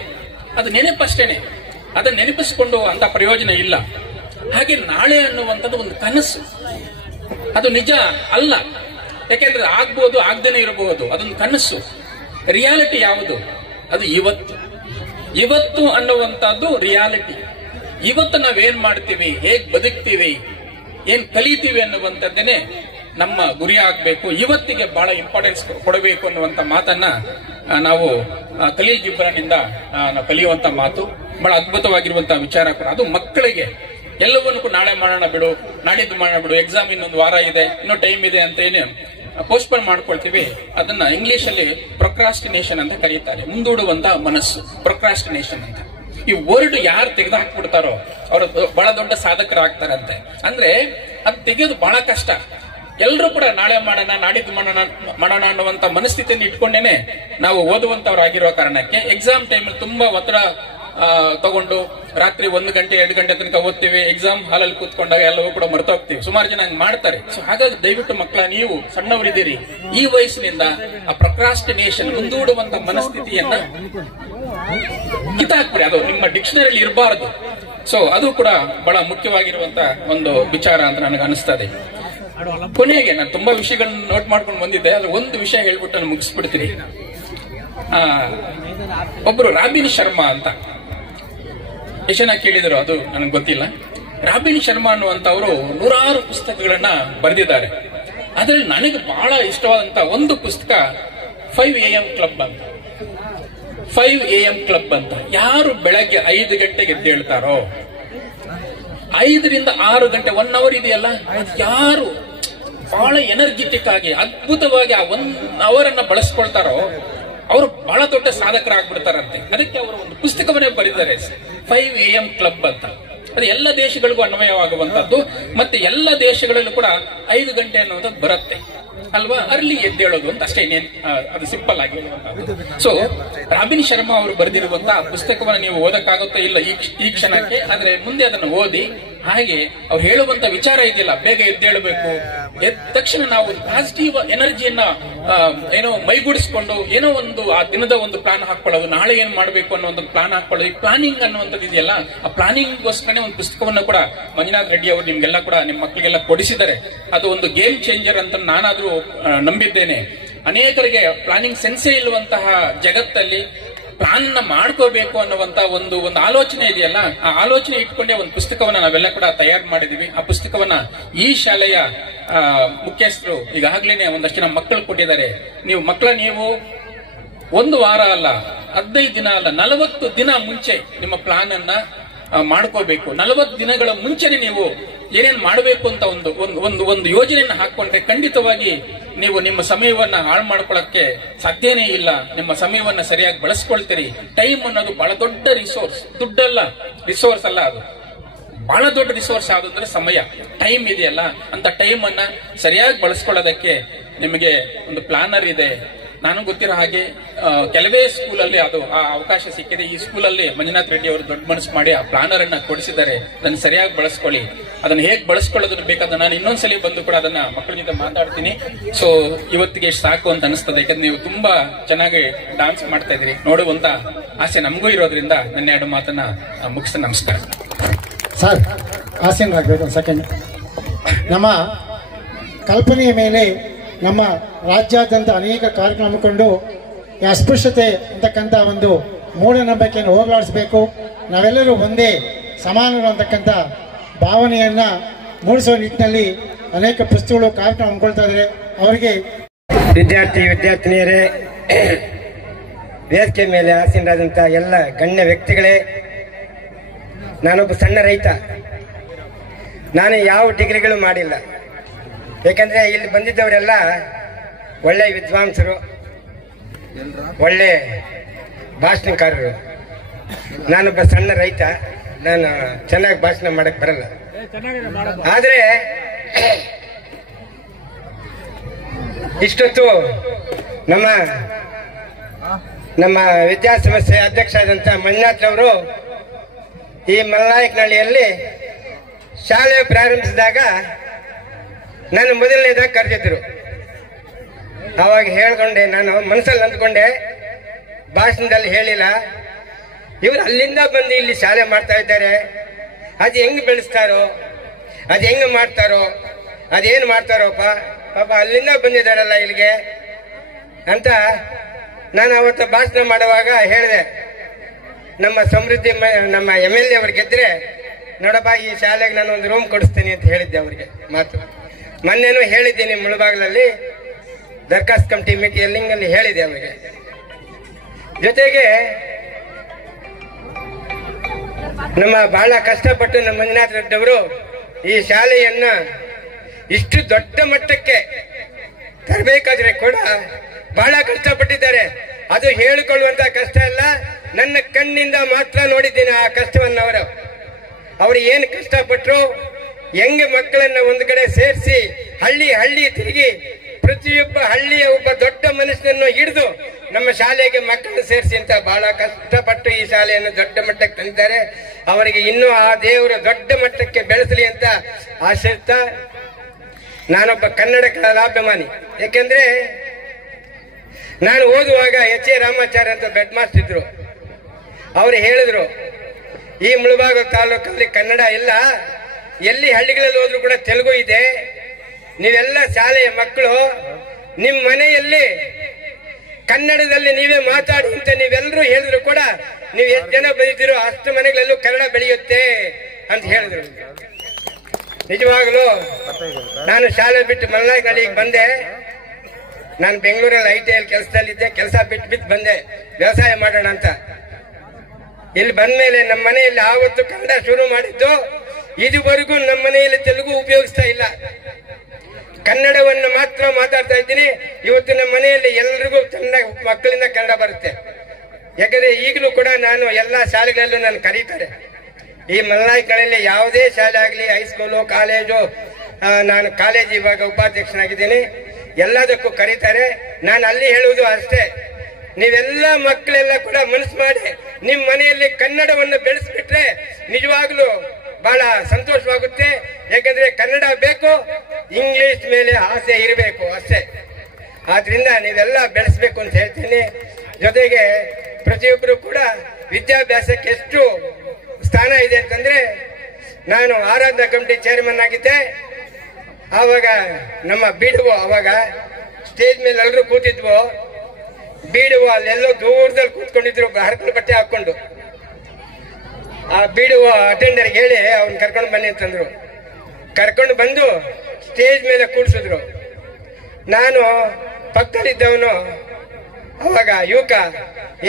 ಅದು ನೆನಪಷ್ಟೇನೆ. ಅದನ್ನ ನೆನಪಿಸಿಕೊಂಡು ಅಂತ ಪ್ರಯೋಜನ ಇಲ್ಲ. ಹಾಗೆ ನಾಳೆ ಅನ್ನುವಂಥದ್ದು ಒಂದು ಕನಸು, ಅದು ನಿಜ ಅಲ್ಲ. ಯಾಕೆಂದ್ರೆ ಆಗ್ಬೋದು, ಆಗದೇನೆ ಇರಬಹುದು, ಅದೊಂದು ಕನಸು. ರಿಯಾಲಿಟಿ ಯಾವುದು? ಅದು ಇವತ್ತು. ಇವತ್ತು ಅನ್ನುವಂಥದ್ದು ರಿಯಾಲಿಟಿ. ಇವತ್ತು ನಾವೇನ್ ಮಾಡ್ತೀವಿ, ಹೇಗ್ ಬದುಕ್ತೀವಿ, ಏನ್ ಕಲಿತೀವಿ ಅನ್ನುವಂಥದ್ದೇನೆ ನಮ್ಮ ಗುರಿ ಆಗ್ಬೇಕು. ಇವತ್ತಿಗೆ ಬಹಳ ಇಂಪಾರ್ಟೆನ್ಸ್ ಕೊಡಬೇಕು ಅನ್ನುವಂತ ಮಾತನ್ನ ನಾವು ಖಲೀಲ್ ಗಿಬ್ರಾನ್ನಿಂದ ನಾವು ಕಲಿಯುವಂತ ಮಾತು. ಬಹಳ ಅದ್ಭುತವಾಗಿರುವಂತಹ ವಿಚಾರ ಕೂಡ. ಅದು ಮಕ್ಕಳಿಗೆ ಎಲ್ಲವನ್ನೂ ನಾಳೆ ಮಾಡೋಣ ಬಿಡು, ನಾಡಿದ್ದು ಮಾಡೋಣ ಬಿಡು, ಎಕ್ಸಾಮ್ ಇನ್ನೊಂದು ವಾರ ಇದೆ, ಇನ್ನೂ ಟೈಮ್ ಇದೆ ಅಂತ ಏನು ಪೋಸ್ಟ್ಪೋನ್ ಮಾಡ್ಕೊಳ್ತೀವಿ, ಅದನ್ನ ಇಂಗ್ಲಿಷ್ ಅಲ್ಲಿ ಪ್ರೊಕ್ರಾಸ್ಟಿನೇಷನ್ ಅಂತ ಕರೀತಾರೆ. ಮುಂದೂಡುವಂತ ಮನಸ್ಸು, ಪ್ರೊಕ್ರಾಸ್ಟಿನೇಷನ್ ಅಂತ. ಈ ವರ್ಡ್ ಯಾರು ತೆಗೆದು ಹಾಕ್ಬಿಡ್ತಾರೋ ಅವರು ಬಹಳ ದೊಡ್ಡ ಸಾಧಕರಾಗ್ತಾರಂತೆ. ಅಂದ್ರೆ ಅದು ತೆಗೆಯೋದು ಬಹಳ ಕಷ್ಟ. ಎಲ್ಲರೂ ಕೂಡ ನಾಳೆ ಮಾಡೋಣ, ನಾಡಿದ್ದು ಮಾಡೋಣ ಅನ್ನುವಂತ ಮನಸ್ಥಿತಿಯನ್ನು ಇಟ್ಕೊಂಡೇನೆ ನಾವು ಓದುವಂತವರಾಗಿರೋ ಕಾರಣಕ್ಕೆ ಎಕ್ಸಾಮ್ ಟೈಮಲ್ಲಿ ತುಂಬಾ ಒತ್ತಡ ತಗೊಂಡು ರಾತ್ರಿ 1 ಗಂಟೆ 2 ಗಂಟೆ ತನಕ ಓದ್ತೀವಿ. ಎಕ್ಸಾಮ್ ಹಾಲಲ್ಲಿ ಕೂತ್ಕೊಂಡಾಗ ಎಲ್ಲವೂ ಕೂಡ ಮರ್ತೋಗ್ತೀವಿ. ಸುಮಾರು ಜನ ಹಂಗೆ ಮಾಡ್ತಾರೆ. ಸೊ ಹಾಗಾಗಿ ದಯವಿಟ್ಟು ಮಕ್ಕಳ, ನೀವು ಸಣ್ಣವರಿದ್ದೀರಿ, ಈ ವಯಸ್ಸಿನಿಂದ ಆ ಪ್ರೊಕ್ರಾಸ್ಟಿನೇಷನ್, ಮುಂದೂಡುವಂತ ಮನಸ್ಥಿತಿಯನ್ನ ಕಿತ್ತಾಕ್ಬಿಡಿ. ಅದು ನಿಮ್ಮ ಡಿಕ್ಷನರಿಯಲ್ಲಿ ಇರಬಾರದು. ಸೊ ಅದು ಕೂಡ ಬಹಳ ಮುಖ್ಯವಾಗಿರುವಂತ ಒಂದು ವಿಚಾರ ಅಂತ ನನಗೆ ಅನಿಸ್ತದೆ. ಕೊನೆಗೆ ನಾನು ತುಂಬಾ ವಿಷಯಗಳನ್ನ ನೋಟ್ ಮಾಡ್ಕೊಂಡು ಬಂದಿದ್ದೆ, ಆದ್ರೆ ಒಂದು ವಿಷಯ ಹೇಳ್ಬಿಟ್ಟು ನಾನು ಮುಗಿಸ್ಬಿಡ್ತೀನಿ. ಒಬ್ರು ರಾಬಿನ್ ಶರ್ಮಾ ಅಂತ, ಎಷ್ಟು ಜನ ಕೇಳಿದ್ರು ಅದು ನನಗೆ ಗೊತ್ತಿಲ್ಲ. ರಾಬಿನ್ ಶರ್ಮಾ ಅನ್ನುವಂಥವರು 100 ಪುಸ್ತಕಗಳನ್ನ ಬರೆದಿದ್ದಾರೆ. ಅದರಲ್ಲಿ ನನಗೆ ಬಹಳ ಇಷ್ಟವಾದಂತ ಒಂದು ಪುಸ್ತಕ 5 AM ಕ್ಲಬ್ ಅಂತ. 5 AM ಕ್ಲಬ್ ಅಂತ. ಯಾರು ಬೆಳಗ್ಗೆ 5 ಗಂಟೆಗೆ ಎದ್ದೇಳ್ತಾರೋ, 5 ರಿಂದ 6 ಗಂಟೆ 1 ಅವರ್ ಇದೆಯಲ್ಲ, ಅದು ಯಾರು ಬಹಳ ಎನರ್ಜೆಟಿಕ್ ಆಗಿ ಅದ್ಭುತವಾಗಿ ಆ 1 ಅವರನ್ನ ಬಳಸ್ಕೊಳ್ತಾರೋ ಅವರು ಬಹಳ ದೊಡ್ಡ ಸಾಧಕರಾಗ್ಬಿಡ್ತಾರಂತೆ. ಅದಕ್ಕೆ ಅವರು ಒಂದು ಪುಸ್ತಕವನ್ನೇ ಬರೆದಿದ್ದಾರೆ, 5 AM ಕ್ಲಬ್ ಅಂತ. ಅದು ಎಲ್ಲ ದೇಶಗಳಿಗೂ ಅನ್ವಯವಾಗುವಂತದ್ದು. ಮತ್ತೆ ಎಲ್ಲ ದೇಶಗಳಲ್ಲೂ ಕೂಡ 5 ಗಂಟೆ ಅನ್ನುವಂಥದ್ದು ಬರುತ್ತೆ ಅಲ್ವಾ, ಅರ್ಲಿ ಎದ್ದೇಳೋದು ಅಂತ ಅಷ್ಟೇ. ಅದು ಸಿಂಪಲ್ ಆಗಿರುವಂತದ್ದು. ಸೊ ರಾಬಿನ್ ಶರ್ಮಾ ಅವರು ಬರೆದಿರುವಂತಹ ಪುಸ್ತಕವನ್ನು ನೀವು ಓದಕ್ಕಾಗುತ್ತಾ ಇಲ್ಲ ಈ ಕ್ಷಣಕ್ಕೆ, ಆದ್ರೆ ಮುಂದೆ ಅದನ್ನು ಓದಿ. ಹಾಗೆ ಅವ್ರು ಹೇಳುವಂತ ವಿಚಾರ ಇದೆಯಲ್ಲ, ಬೇಗ ಎದ್ದೇಳಬೇಕು, ಎದ್ದ ತಕ್ಷಣ ನಾವು ಪಾಸಿಟಿವ್ ಎನರ್ಜಿಯನ್ನ ಏನೋ ಮೈಗೂಡಿಸ್ಕೊಂಡು ಏನೋ ಒಂದು ಆ ದಿನದ ಒಂದು ಪ್ಲಾನ್ ಹಾಕೊಳ್ಳೋದು, ನಾಳೆ ಏನ್ ಮಾಡ್ಬೇಕು ಅನ್ನೋ ಒಂದು ಪ್ಲಾನ್ ಹಾಕೊಳ್ಳೋದು. ಈ ಪ್ಲಾನಿಂಗ್ ಅನ್ನುವಂಥದ್ದು ಇದೆಯಲ್ಲ, ಆ ಪ್ಲಾನಿಂಗ್ಗೋಸ್ಕರನೇ ಒಂದು ಪುಸ್ತಕವನ್ನು ಕೂಡ ಮಂಜುನಾಥ್ ರೆಡ್ಡಿ ಅವರು ನಿಮ್ಗೆಲ್ಲ ಕೂಡ ನಿಮ್ಮ ಮಕ್ಕಳಿಗೆಲ್ಲ ಕೊಡಿಸಿದ್ದಾರೆ. ಅದು ಒಂದು ಗೇಮ್ ಚೇಂಜರ್ ಅಂತ ನಾನಾದ್ರೂ ನಂಬಿದ್ದೇನೆ. ಅನೇಕರಿಗೆ ಪ್ಲಾನಿಂಗ್ ಸೆನ್ಸೇ ಇಲ್ಲುವಂತಹ ಜಗತ್ತಲ್ಲಿ ಪ್ಲಾನ್ ನ ಮಾಡ್ಕೋಬೇಕು ಅನ್ನುವಂತ ಒಂದು ಆಲೋಚನೆ ಇದೆಯಲ್ಲ, ಆ ಆಲೋಚನೆ ಇಟ್ಕೊಂಡೇ ಒಂದು ಪುಸ್ತಕವನ್ನ ನಾವೆಲ್ಲ ಕೂಡ ತಯಾರು ಮಾಡಿದೀವಿ. ಆ ಪುಸ್ತಕವನ್ನ ಈ ಶಾಲೆಯ ಮುಖ್ಯಸ್ಥರು ಈಗಾಗಲೇ ಒಂದಷ್ಟು ಜನ ಮಕ್ಕಳು ಕೊಟ್ಟಿದ್ದಾರೆ. ನೀವು 1 ವಾರ ಅಲ್ಲ, 15 ದಿನ ಅಲ್ಲ, 40 ದಿನ ಮುಂಚೆ ನಿಮ್ಮ ಪ್ಲಾನ್ ಅನ್ನ ಮಾಡ್ಕೋಬೇಕು. 40 ದಿನಗಳ ಮುಂಚೆನೆ ನೀವು ಏನೇನ್ ಮಾಡಬೇಕು ಅಂತ ಒಂದು ಯೋಜನೆಯನ್ನ ಹಾಕೊಂಡ್ರೆ ಖಂಡಿತವಾಗಿ ನೀವು ನಿಮ್ಮ ಸಮಯವನ್ನ ಹಾಳು ಮಾಡ್ಕೊಳ್ಳಕ್ಕೆ ಸಾಧ್ಯನೇ ಇಲ್ಲ. ನಿಮ್ಮ ಸಮಯವನ್ನ ಸರಿಯಾಗಿ ಬಳಸ್ಕೊಳ್ತೀರಿ. ಟೈಮ್ ಅನ್ನೋದು ಬಹಳ ದೊಡ್ಡ ರಿಸೋರ್ಸ್, ದುಡ್ಡಲ್ಲ, ರಿಸೋರ್ಸ್ ಅಲ್ಲ ಅದು. ಬಹಳ ದೊಡ್ಡ ರಿಸೋರ್ಸ್ ಯಾವುದು ಅಂದ್ರೆ ಸಮಯ, ಟೈಮ್ ಇದೆಯಲ್ಲ, ಅಂತ ಟೈಮ್ ಅನ್ನ ಸರಿಯಾಗಿ ಬಳಸ್ಕೊಳ್ಳೋದಕ್ಕೆ ನಿಮಗೆ ಒಂದು ಪ್ಲಾನರ್ ಇದೆ. ನಾನು ಗೊತ್ತಿರೋ ಹಾಗೆ ಕೆಲವೇ ಸ್ಕೂಲಲ್ಲಿ ಅದು ಆ ಅವಕಾಶ ಸಿಕ್ಕಿದೆ. ಈ ಸ್ಕೂಲಲ್ಲಿ ಮಂಜುನಾಥ್ ರೆಡ್ಡಿ ಅವರು ದೊಡ್ಡ ಮನಸ್ಸು ಮಾಡಿ ಆ ಪ್ಲಾನರ್ ಅನ್ನ ಕೊಡಿಸಿದ್ದಾರೆ. ಅದನ್ನು ಸರಿಯಾಗಿ ಬಳಸ್ಕೊಳ್ಳಿ. ಅದನ್ನ ಹೇಗೆ ಬಳಸ್ಕೊಳ್ಳೋದನ್ನ ಬೇಕಾದ ನಾನು ಇನ್ನೊಂದ್ಸಲಿ ಬಂದು ಕೂಡ ಅದನ್ನ ಮಕ್ಕಳ ಜೊತೆ ಮಾತಾಡ್ತೀನಿ. ಸೊ ಇವತ್ತಿಗೆ ಸಾಕು ಅಂತ ಅನಿಸ್ತದೆ, ಯಾಕಂದ್ರೆ ನೀವು ತುಂಬಾ ಚೆನ್ನಾಗಿ ಡಾನ್ಸ್ ಮಾಡ್ತಾ ಇದ್ರಿ. ನೋಡುವಂತ ಆಸೆ ನಮಗೂ ಇರೋದ್ರಿಂದ ನನ್ನ 2 ಮಾತನ್ನ ಮುಗಿಸ್ತಾ ನಮಸ್ಕಾರ. ಸರ್ ಆಸೀನರಾಗಬೇಕು ಒಂದು ಸೆಕೆಂಡ್. ನಮ್ಮ ಕಲ್ಪನೆಯ ಮೇಲೆ ನಮ್ಮ ರಾಜ್ಯಾದ್ಯಂತ ಅನೇಕ ಕಾರ್ಯಕ್ರಮ ಹಮ್ಮಿಕೊಂಡು ಈ ಅಸ್ಪೃಶ್ಯತೆ ಅಂತಕ್ಕಂಥ ಒಂದು ಮೂಢನಂಬಿಕೆಯನ್ನು ಹೋಗಲಾಡಿಸಬೇಕು. ನಾವೆಲ್ಲರೂ ಒಂದೇ ಸಮಾನರು ಅಂತಕ್ಕಂಥ ಭಾವನೆಯನ್ನ ಮೂಡಿಸುವ ನಿಟ್ಟಿನಲ್ಲಿ ಅನೇಕ ಪುಸ್ತಕಗಳು ಕಾರ್ಯಕ್ರಮ ಹಮ್ಮಿಕೊಳ್ತಾ ಇದ್ದಾರೆ. ಅವರಿಗೆ ವಿದ್ಯಾರ್ಥಿನಿಯರೇ, ವೇದಿಕೆ ಮೇಲೆ ಆಸೀನರಾದಂಥ ಎಲ್ಲ ಗಣ್ಯ ವ್ಯಕ್ತಿಗಳೇ, ನಾನೊಬ್ಬ ಸಣ್ಣ ರೈತ. ನಾನು ಯಾವ ಡಿಗ್ರಿಗಳು ಮಾಡಿಲ್ಲ. ಯಾಕಂದ್ರೆ ಇಲ್ಲಿ ಬಂದಿದ್ದವರೆಲ್ಲ ಒಳ್ಳೆ ವಿದ್ವಾಂಸರು, ಒಳ್ಳೆ ಭಾಷಣಕಾರರು. ನಾನೊಬ್ಬ ಸಣ್ಣ ರೈತ, ನಾನು ಚೆನ್ನಾಗಿ ಭಾಷಣ ಮಾಡಕ್ ಬರಲ್ಲ. ಆದ್ರೆ ಇಷ್ಟೊತ್ತು ನಮ್ಮ ವಿದ್ಯಾಸಂಸ್ಥೆ ಅಧ್ಯಕ್ಷ ಆದಂತ ಮಂಜುನಾಥ್ ಅವರು ಈ ಮಲ್ನಾಯಕನಹಳ್ಳಿಯಲ್ಲಿ ಶಾಲೆ ಪ್ರಾರಂಭಿಸಿದಾಗ ನಾನು ಮೊದಲನೇದಾಗಿ ಕರೆದಿದ್ರು. ಅವಾಗ ಹೇಳ್ಕೊಂಡೆ, ನಾನು ಮನಸ್ಸಲ್ಲಿ ಅಂದ್ಕೊಂಡೆ, ಭಾಷಣದಲ್ಲಿ ಹೇಳಿಲ್ಲ. ಇವರು ಅಲ್ಲಿಂದ ಬಂದು ಇಲ್ಲಿ ಶಾಲೆ ಮಾಡ್ತಾ ಇದ್ದಾರೆ, ಅದು ಹೆಂಗ್ ಬೆಳೆಸ್ತಾರೋ, ಅದು ಹೆಂಗ್ ಮಾಡ್ತಾರೋ, ಅದೇನು ಮಾಡ್ತಾರೋಪ್ಪ, ಪಾಪ ಅಲ್ಲಿಂದ ಬಂದಿದ್ದಾರಲ್ಲ ಇಲ್ಲಿಗೆ ಅಂತ ನಾನು ಅವತ್ತು ಭಾಷಣ ಮಾಡುವಾಗ ಹೇಳಿದೆ. ನಮ್ಮ ಸಮೃದ್ಧಿ ನಮ್ಮ MLA ಅವ್ರು ಗೆದ್ರೆ ನೋಡಪ್ಪ ಈ ಶಾಲೆಗೆ ನಾನು ಒಂದು ರೂಮ್ ಕೊಡಿಸ್ತೀನಿ ಅಂತ ಹೇಳಿದ್ದೆ ಅವ್ರಿಗೆ ಮಾತು. ಮೊನ್ನೆನೂ ಹೇಳಿದ್ದೀನಿ, ಮುಳಬಾಗಿಲಲ್ಲಿ ದರ್ಖಾಸ್ತ್ ಕಮಿಟಿ ಮೀಟಿಂಗ್ ಹೇಳಿದೆ ಅವರಿಗೆ. ಜೊತೆಗೆ ನಮ್ಮ ಬಹಳ ಕಷ್ಟಪಟ್ಟು ನಮ್ಮ ಮಂಜುನಾಥ್ ರೆಡ್ಡಿ ಅವರು ಈ ಶಾಲೆಯನ್ನ ಇಷ್ಟು ದೊಡ್ಡ ಮಟ್ಟಕ್ಕೆ ತರಬೇಕಾದ್ರೆ ಕೂಡ ಬಹಳ ಕಷ್ಟಪಟ್ಟಿದ್ದಾರೆ. ಅದು ಹೇಳಿಕೊಳ್ಳುವಂತ ಕಷ್ಟ ಅಲ್ಲ, ನನ್ನ ಕಣ್ಣಿಂದ ಮಾತ್ರ ನೋಡಿದ್ದೀನಿ ಆ ಕಷ್ಟವನ್ನು. ಅವರು ಏನು ಕಷ್ಟಪಟ್ಟರು, ಹೆಂಗೆ ಮಕ್ಕಳನ್ನ ಒಂದು ಕಡೆ ಸೇರಿಸಿ ಹಳ್ಳಿ ತಿರುಗಿ ಪ್ರತಿಯೊಬ್ಬ ಹಳ್ಳಿಯ ಒಬ್ಬ ದೊಡ್ಡ ಮನುಷ್ಯನನ್ನು ಹಿಡಿದು ನಮ್ಮ ಶಾಲೆಗೆ ಮಕ್ಕಳನ್ನು ಸೇರಿಸಿ ಅಂತ ಬಹಳ ಕಷ್ಟಪಟ್ಟು ಈ ಶಾಲೆಯನ್ನು ದೊಡ್ಡ ಮಟ್ಟಕ್ಕೆ ತಂದಿದ್ದಾರೆ. ಅವರಿಗೆ ಇನ್ನೂ ಆ ದೇವರು ದೊಡ್ಡ ಮಟ್ಟಕ್ಕೆ ಬೆಳೆಸಲಿ ಅಂತ ಆಶಿಸ್ತಾ, ನಾನೊಬ್ಬ ಕನ್ನಡ ಕಲಾಭಿಮಾನಿ. ಯಾಕೆಂದ್ರೆ ನಾನು ಓದುವಾಗ H.A. ರಾಮಾಚಾರ್ಯ ಅಂತ ಬೆಡ್ ಮಾಸ್ಟರ್ ಇದ್ರು. ಅವರು ಹೇಳಿದ್ರು, ಈ ಮುಳಬಾಗಿಲು ತಾಲೂಕಲ್ಲಿ ಕನ್ನಡ ಇಲ್ಲ, ಎಲ್ಲಿ ಹಳ್ಳಿಗಳಲ್ಲಿ ಹೋದ್ರು ಕೂಡ ತೆಲುಗು ಇದೆ. ನೀವೆಲ್ಲ ಶಾಲೆಯ ಮಕ್ಕಳು ನಿಮ್ಮ ಮನೆಯಲ್ಲಿ ಕನ್ನಡದಲ್ಲಿ ನೀವೇ ಮಾತಾಡಿ ಅಂತ ನೀವೆಲ್ಲರೂ ಹೇಳಿದ್ರು ಕೂಡ ನೀವು ಎಷ್ಟು ಜನ ಬಂದಿದ್ದೀರೋ ಅಷ್ಟು ಮನೆಗಳಲ್ಲೂ ಕನ್ನಡ ಬೆಳೆಯುತ್ತೆ ಅಂತ ಹೇಳಿದ್ರು. ನಿಜವಾಗಲೂ ನಾನು ಶಾಲೆ ಬಿಟ್ಟು ಮಲ್ನಾಯಕನಹಳ್ಳಿಗೆ ಬಂದೆ. ನಾನು ಬೆಂಗಳೂರಲ್ಲಿ ITI ಕೆಲಸದಲ್ಲಿದ್ದೆ. ಕೆಲಸ ಬಿಟ್ಟು ಬಂದೆ ವ್ಯವಸಾಯ ಮಾಡೋಣ ಅಂತ. ಇಲ್ಲಿ ಬಂದ್ಮೇಲೆ ನಮ್ಮ ಮನೆಯಲ್ಲಿ ಆವತ್ತು ಕನ್ನಡ ಶುರು ಮಾಡಿದ್ದು. ಇದುವರೆಗೂ ನಮ್ಮ ಮನೆಯಲ್ಲಿ ತೆಲುಗು ಉಪಯೋಗಿಸ್ತಾ ಇಲ್ಲ, ಕನ್ನಡವನ್ನು ಮಾತ್ರ ಮಾತಾಡ್ತಾ ಇದ್ದೀನಿ. ಇವತ್ತು ನಮ್ಮ ಮನೆಯಲ್ಲಿ ಎಲ್ರಿಗೂ ಚೆನ್ನಾಗಿ ಮಕ್ಕಳಿಂದ ಕನ್ನಡ ಬರುತ್ತೆ. ಯಾಕಂದ್ರೆ ಈಗಲೂ ಕೂಡ ನಾನು ಎಲ್ಲಾ ಶಾಲೆಗಳಲ್ಲೂ ನಾನು ಕರೀತಾರೆ. ಈ ಮಲ್ನಾಯಕನಹಳ್ಳಿಯಲ್ಲಿ ಯಾವುದೇ ಶಾಲೆ ಆಗಲಿ, ಹೈಸ್ಕೂಲು, ಕಾಲೇಜು, ನಾನು ಕಾಲೇಜ್ ಇವಾಗ ಉಪಾಧ್ಯಕ್ಷನಾಗಿದ್ದೀನಿ, ಎಲ್ಲದಕ್ಕೂ ಕರೀತಾರೆ. ನಾನು ಅಲ್ಲಿ ಹೇಳುವುದು ಅಷ್ಟೇ, ನೀವೆಲ್ಲ ಮಕ್ಕಳೆಲ್ಲ ಕೂಡ ಮನಸ್ಸು ಮಾಡಿ ನಿಮ್ಮ ಮನೆಯಲ್ಲಿ ಕನ್ನಡವನ್ನು ಬೆಳೆಸ್ಬಿಟ್ರೆ ನಿಜವಾಗ್ಲೂ ಬಹಳ ಸಂತೋಷವಾಗುತ್ತೆ. ಯಾಕಂದ್ರೆ ಕನ್ನಡ ಬೇಕು, ಇಂಗ್ಲಿಷ್ ಮೇಲೆ ಆಸೆ ಇರಬೇಕು ಅಷ್ಟೇ. ಆದ್ರಿಂದ ನೀವೆಲ್ಲ ಬೆಳೆಸ್ಬೇಕು ಅಂತ ಹೇಳ್ತೀನಿ. ಜೊತೆಗೆ ಪ್ರತಿಯೊಬ್ಬರು ಕೂಡ ವಿದ್ಯಾಭ್ಯಾಸಕ್ಕೆ ಎಷ್ಟು ಸ್ಥಾನ ಇದೆ ಅಂತಂದ್ರೆ, ನಾನು ಆರಾಧನಾ ಕಮಿಟಿ ಚೇರ್ಮನ್ ಆಗಿದ್ದೆ. ಆವಾಗ ನಮ್ಮ ಬಿಡುವು, ಅವಾಗ ಸ್ಟೇಜ್ ಮೇಲೆ ಎಲ್ಲರೂ ಕೂತಿದ್ವು. ಬೀಡುವ ಅಲ್ಲೆಲ್ಲೋ ದೂರದಲ್ಲಿ ಕೂತ್ಕೊಂಡಿದ್ರು ಹರಕಲು ಬಟ್ಟೆ ಹಾಕೊಂಡು. ಆ ಬೀಡುವ ಅಟೆಂಡರ್ಗೆ ಹೇಳಿ ಅವ್ನ ಕರ್ಕೊಂಡು ಬನ್ನಿ ಅಂತಂದ್ರು. ಕರ್ಕೊಂಡು ಬಂದು ಸ್ಟೇಜ್ ಮೇಲೆ ಕೂಡ್ಸಿದ್ರು. ನಾನು ಪಕ್ಕದಲ್ಲಿದ್ದವನು ಅವಾಗ ಯುವಕ,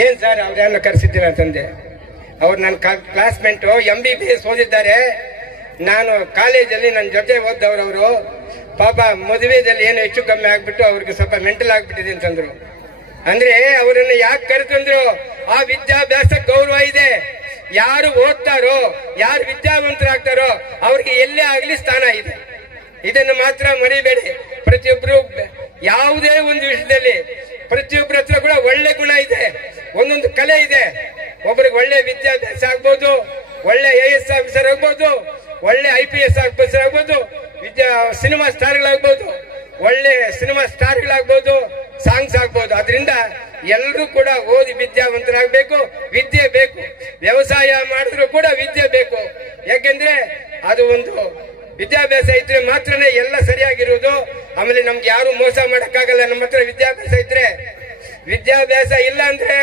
ಏನ್ ಸರ್ ಅವ್ರನ್ನ ಕರೆಸಿದ್ದೀರ ಅಂತಂದೆ. ಅವ್ರು ನನ್ನ ಕ್ಲಾಸ್ಮೇಟ್ MBBS ಓದಿದ್ದಾರೆ. ನಾನು ಕಾಲೇಜಲ್ಲಿ ನನ್ನ ಜೊತೆ ಓದ್ದವ್ರವರು. ಪಾಪ ಮದುವೆದಲ್ಲಿ ಏನು ಹೆಚ್ಚು ಕಮ್ಮಿ ಆಗ್ಬಿಟ್ಟು ಅವ್ರಿಗೆ ಸ್ವಲ್ಪ ಮೆಂಟಲ್ ಆಗ್ಬಿಟ್ಟಿದೆ ಅಂತಂದ್ರು. ಅಂದ್ರೆ ಅವರನ್ನು ಯಾಕೆ ಕರೆತಂದ್ರು? ಆ ವಿದ್ಯಾಭ್ಯಾಸ ಗೌರವ ಇದೆ. ಯಾರು ಓದ್ತಾರೋ, ಯಾರು ವಿದ್ಯಾವಂತರಾಗ್ತಾರೋ ಅವ್ರಿಗೆ ಎಲ್ಲೇ ಆಗ್ಲಿ ಸ್ಥಾನ ಇದೆ. ಇದನ್ನು ಮಾತ್ರ ಮರಿಬೇಡಿ. ಪ್ರತಿಯೊಬ್ರು ಯಾವುದೇ ಒಂದು ವಿಷಯದಲ್ಲಿ ಪ್ರತಿಯೊಬ್ಬರ ಹತ್ರ ಕೂಡ ಒಳ್ಳೆ ಗುಣ ಇದೆ, ಒಂದೊಂದು ಕಲೆ ಇದೆ. ಒಬ್ಬರಿಗೆ ಒಳ್ಳೆ ವಿದ್ಯಾಭ್ಯಾಸ ಆಗ್ಬೋದು, ಒಳ್ಳೆ AS ಆಫೀಸರ್ ಆಗ್ಬೋದು, ಒಳ್ಳೆ IPS ಆಫೀಸರ್ ಆಗ್ಬೋದು, ಸಿನಿಮಾ ಸ್ಟಾರ್ಗಳಾಗ್ಬೋದು, ಒಳ್ಳೆ ಸಿನಿಮಾ ಸ್ಟಾರ್ಗಳಾಗ್ಬೋದು, ಸಾಂಗ್ಸ್ ಆಗ್ಬೋದು. ಅದರಿಂದ ಎಲ್ಲರೂ ಕೂಡ ಓದಿ ವಿದ್ಯಾವಂತರಾಗಬೇಕು. ವಿದ್ಯೆ ಬೇಕು. ವ್ಯವಸಾಯ ಮಾಡಿದ್ರು ಕೂಡ ವಿದ್ಯೆ ಬೇಕು. ಯಾಕೆಂದ್ರೆ ಅದು ಒಂದು ವಿದ್ಯಾಭ್ಯಾಸ ಇದ್ರೆ ಮಾತ್ರನೇ ಎಲ್ಲ ಸರಿಯಾಗಿರುವುದು. ಆಮೇಲೆ ನಮ್ಗೆ ಯಾರು ಮೋಸ ಮಾಡಕ್ಕಾಗಲ್ಲ. ನಮ್ಮ ಹತ್ರ ವಿದ್ಯಾಭ್ಯಾಸ ಇದ್ರೆ. ವಿದ್ಯಾಭ್ಯಾಸ ಇಲ್ಲ ಅಂದ್ರೆ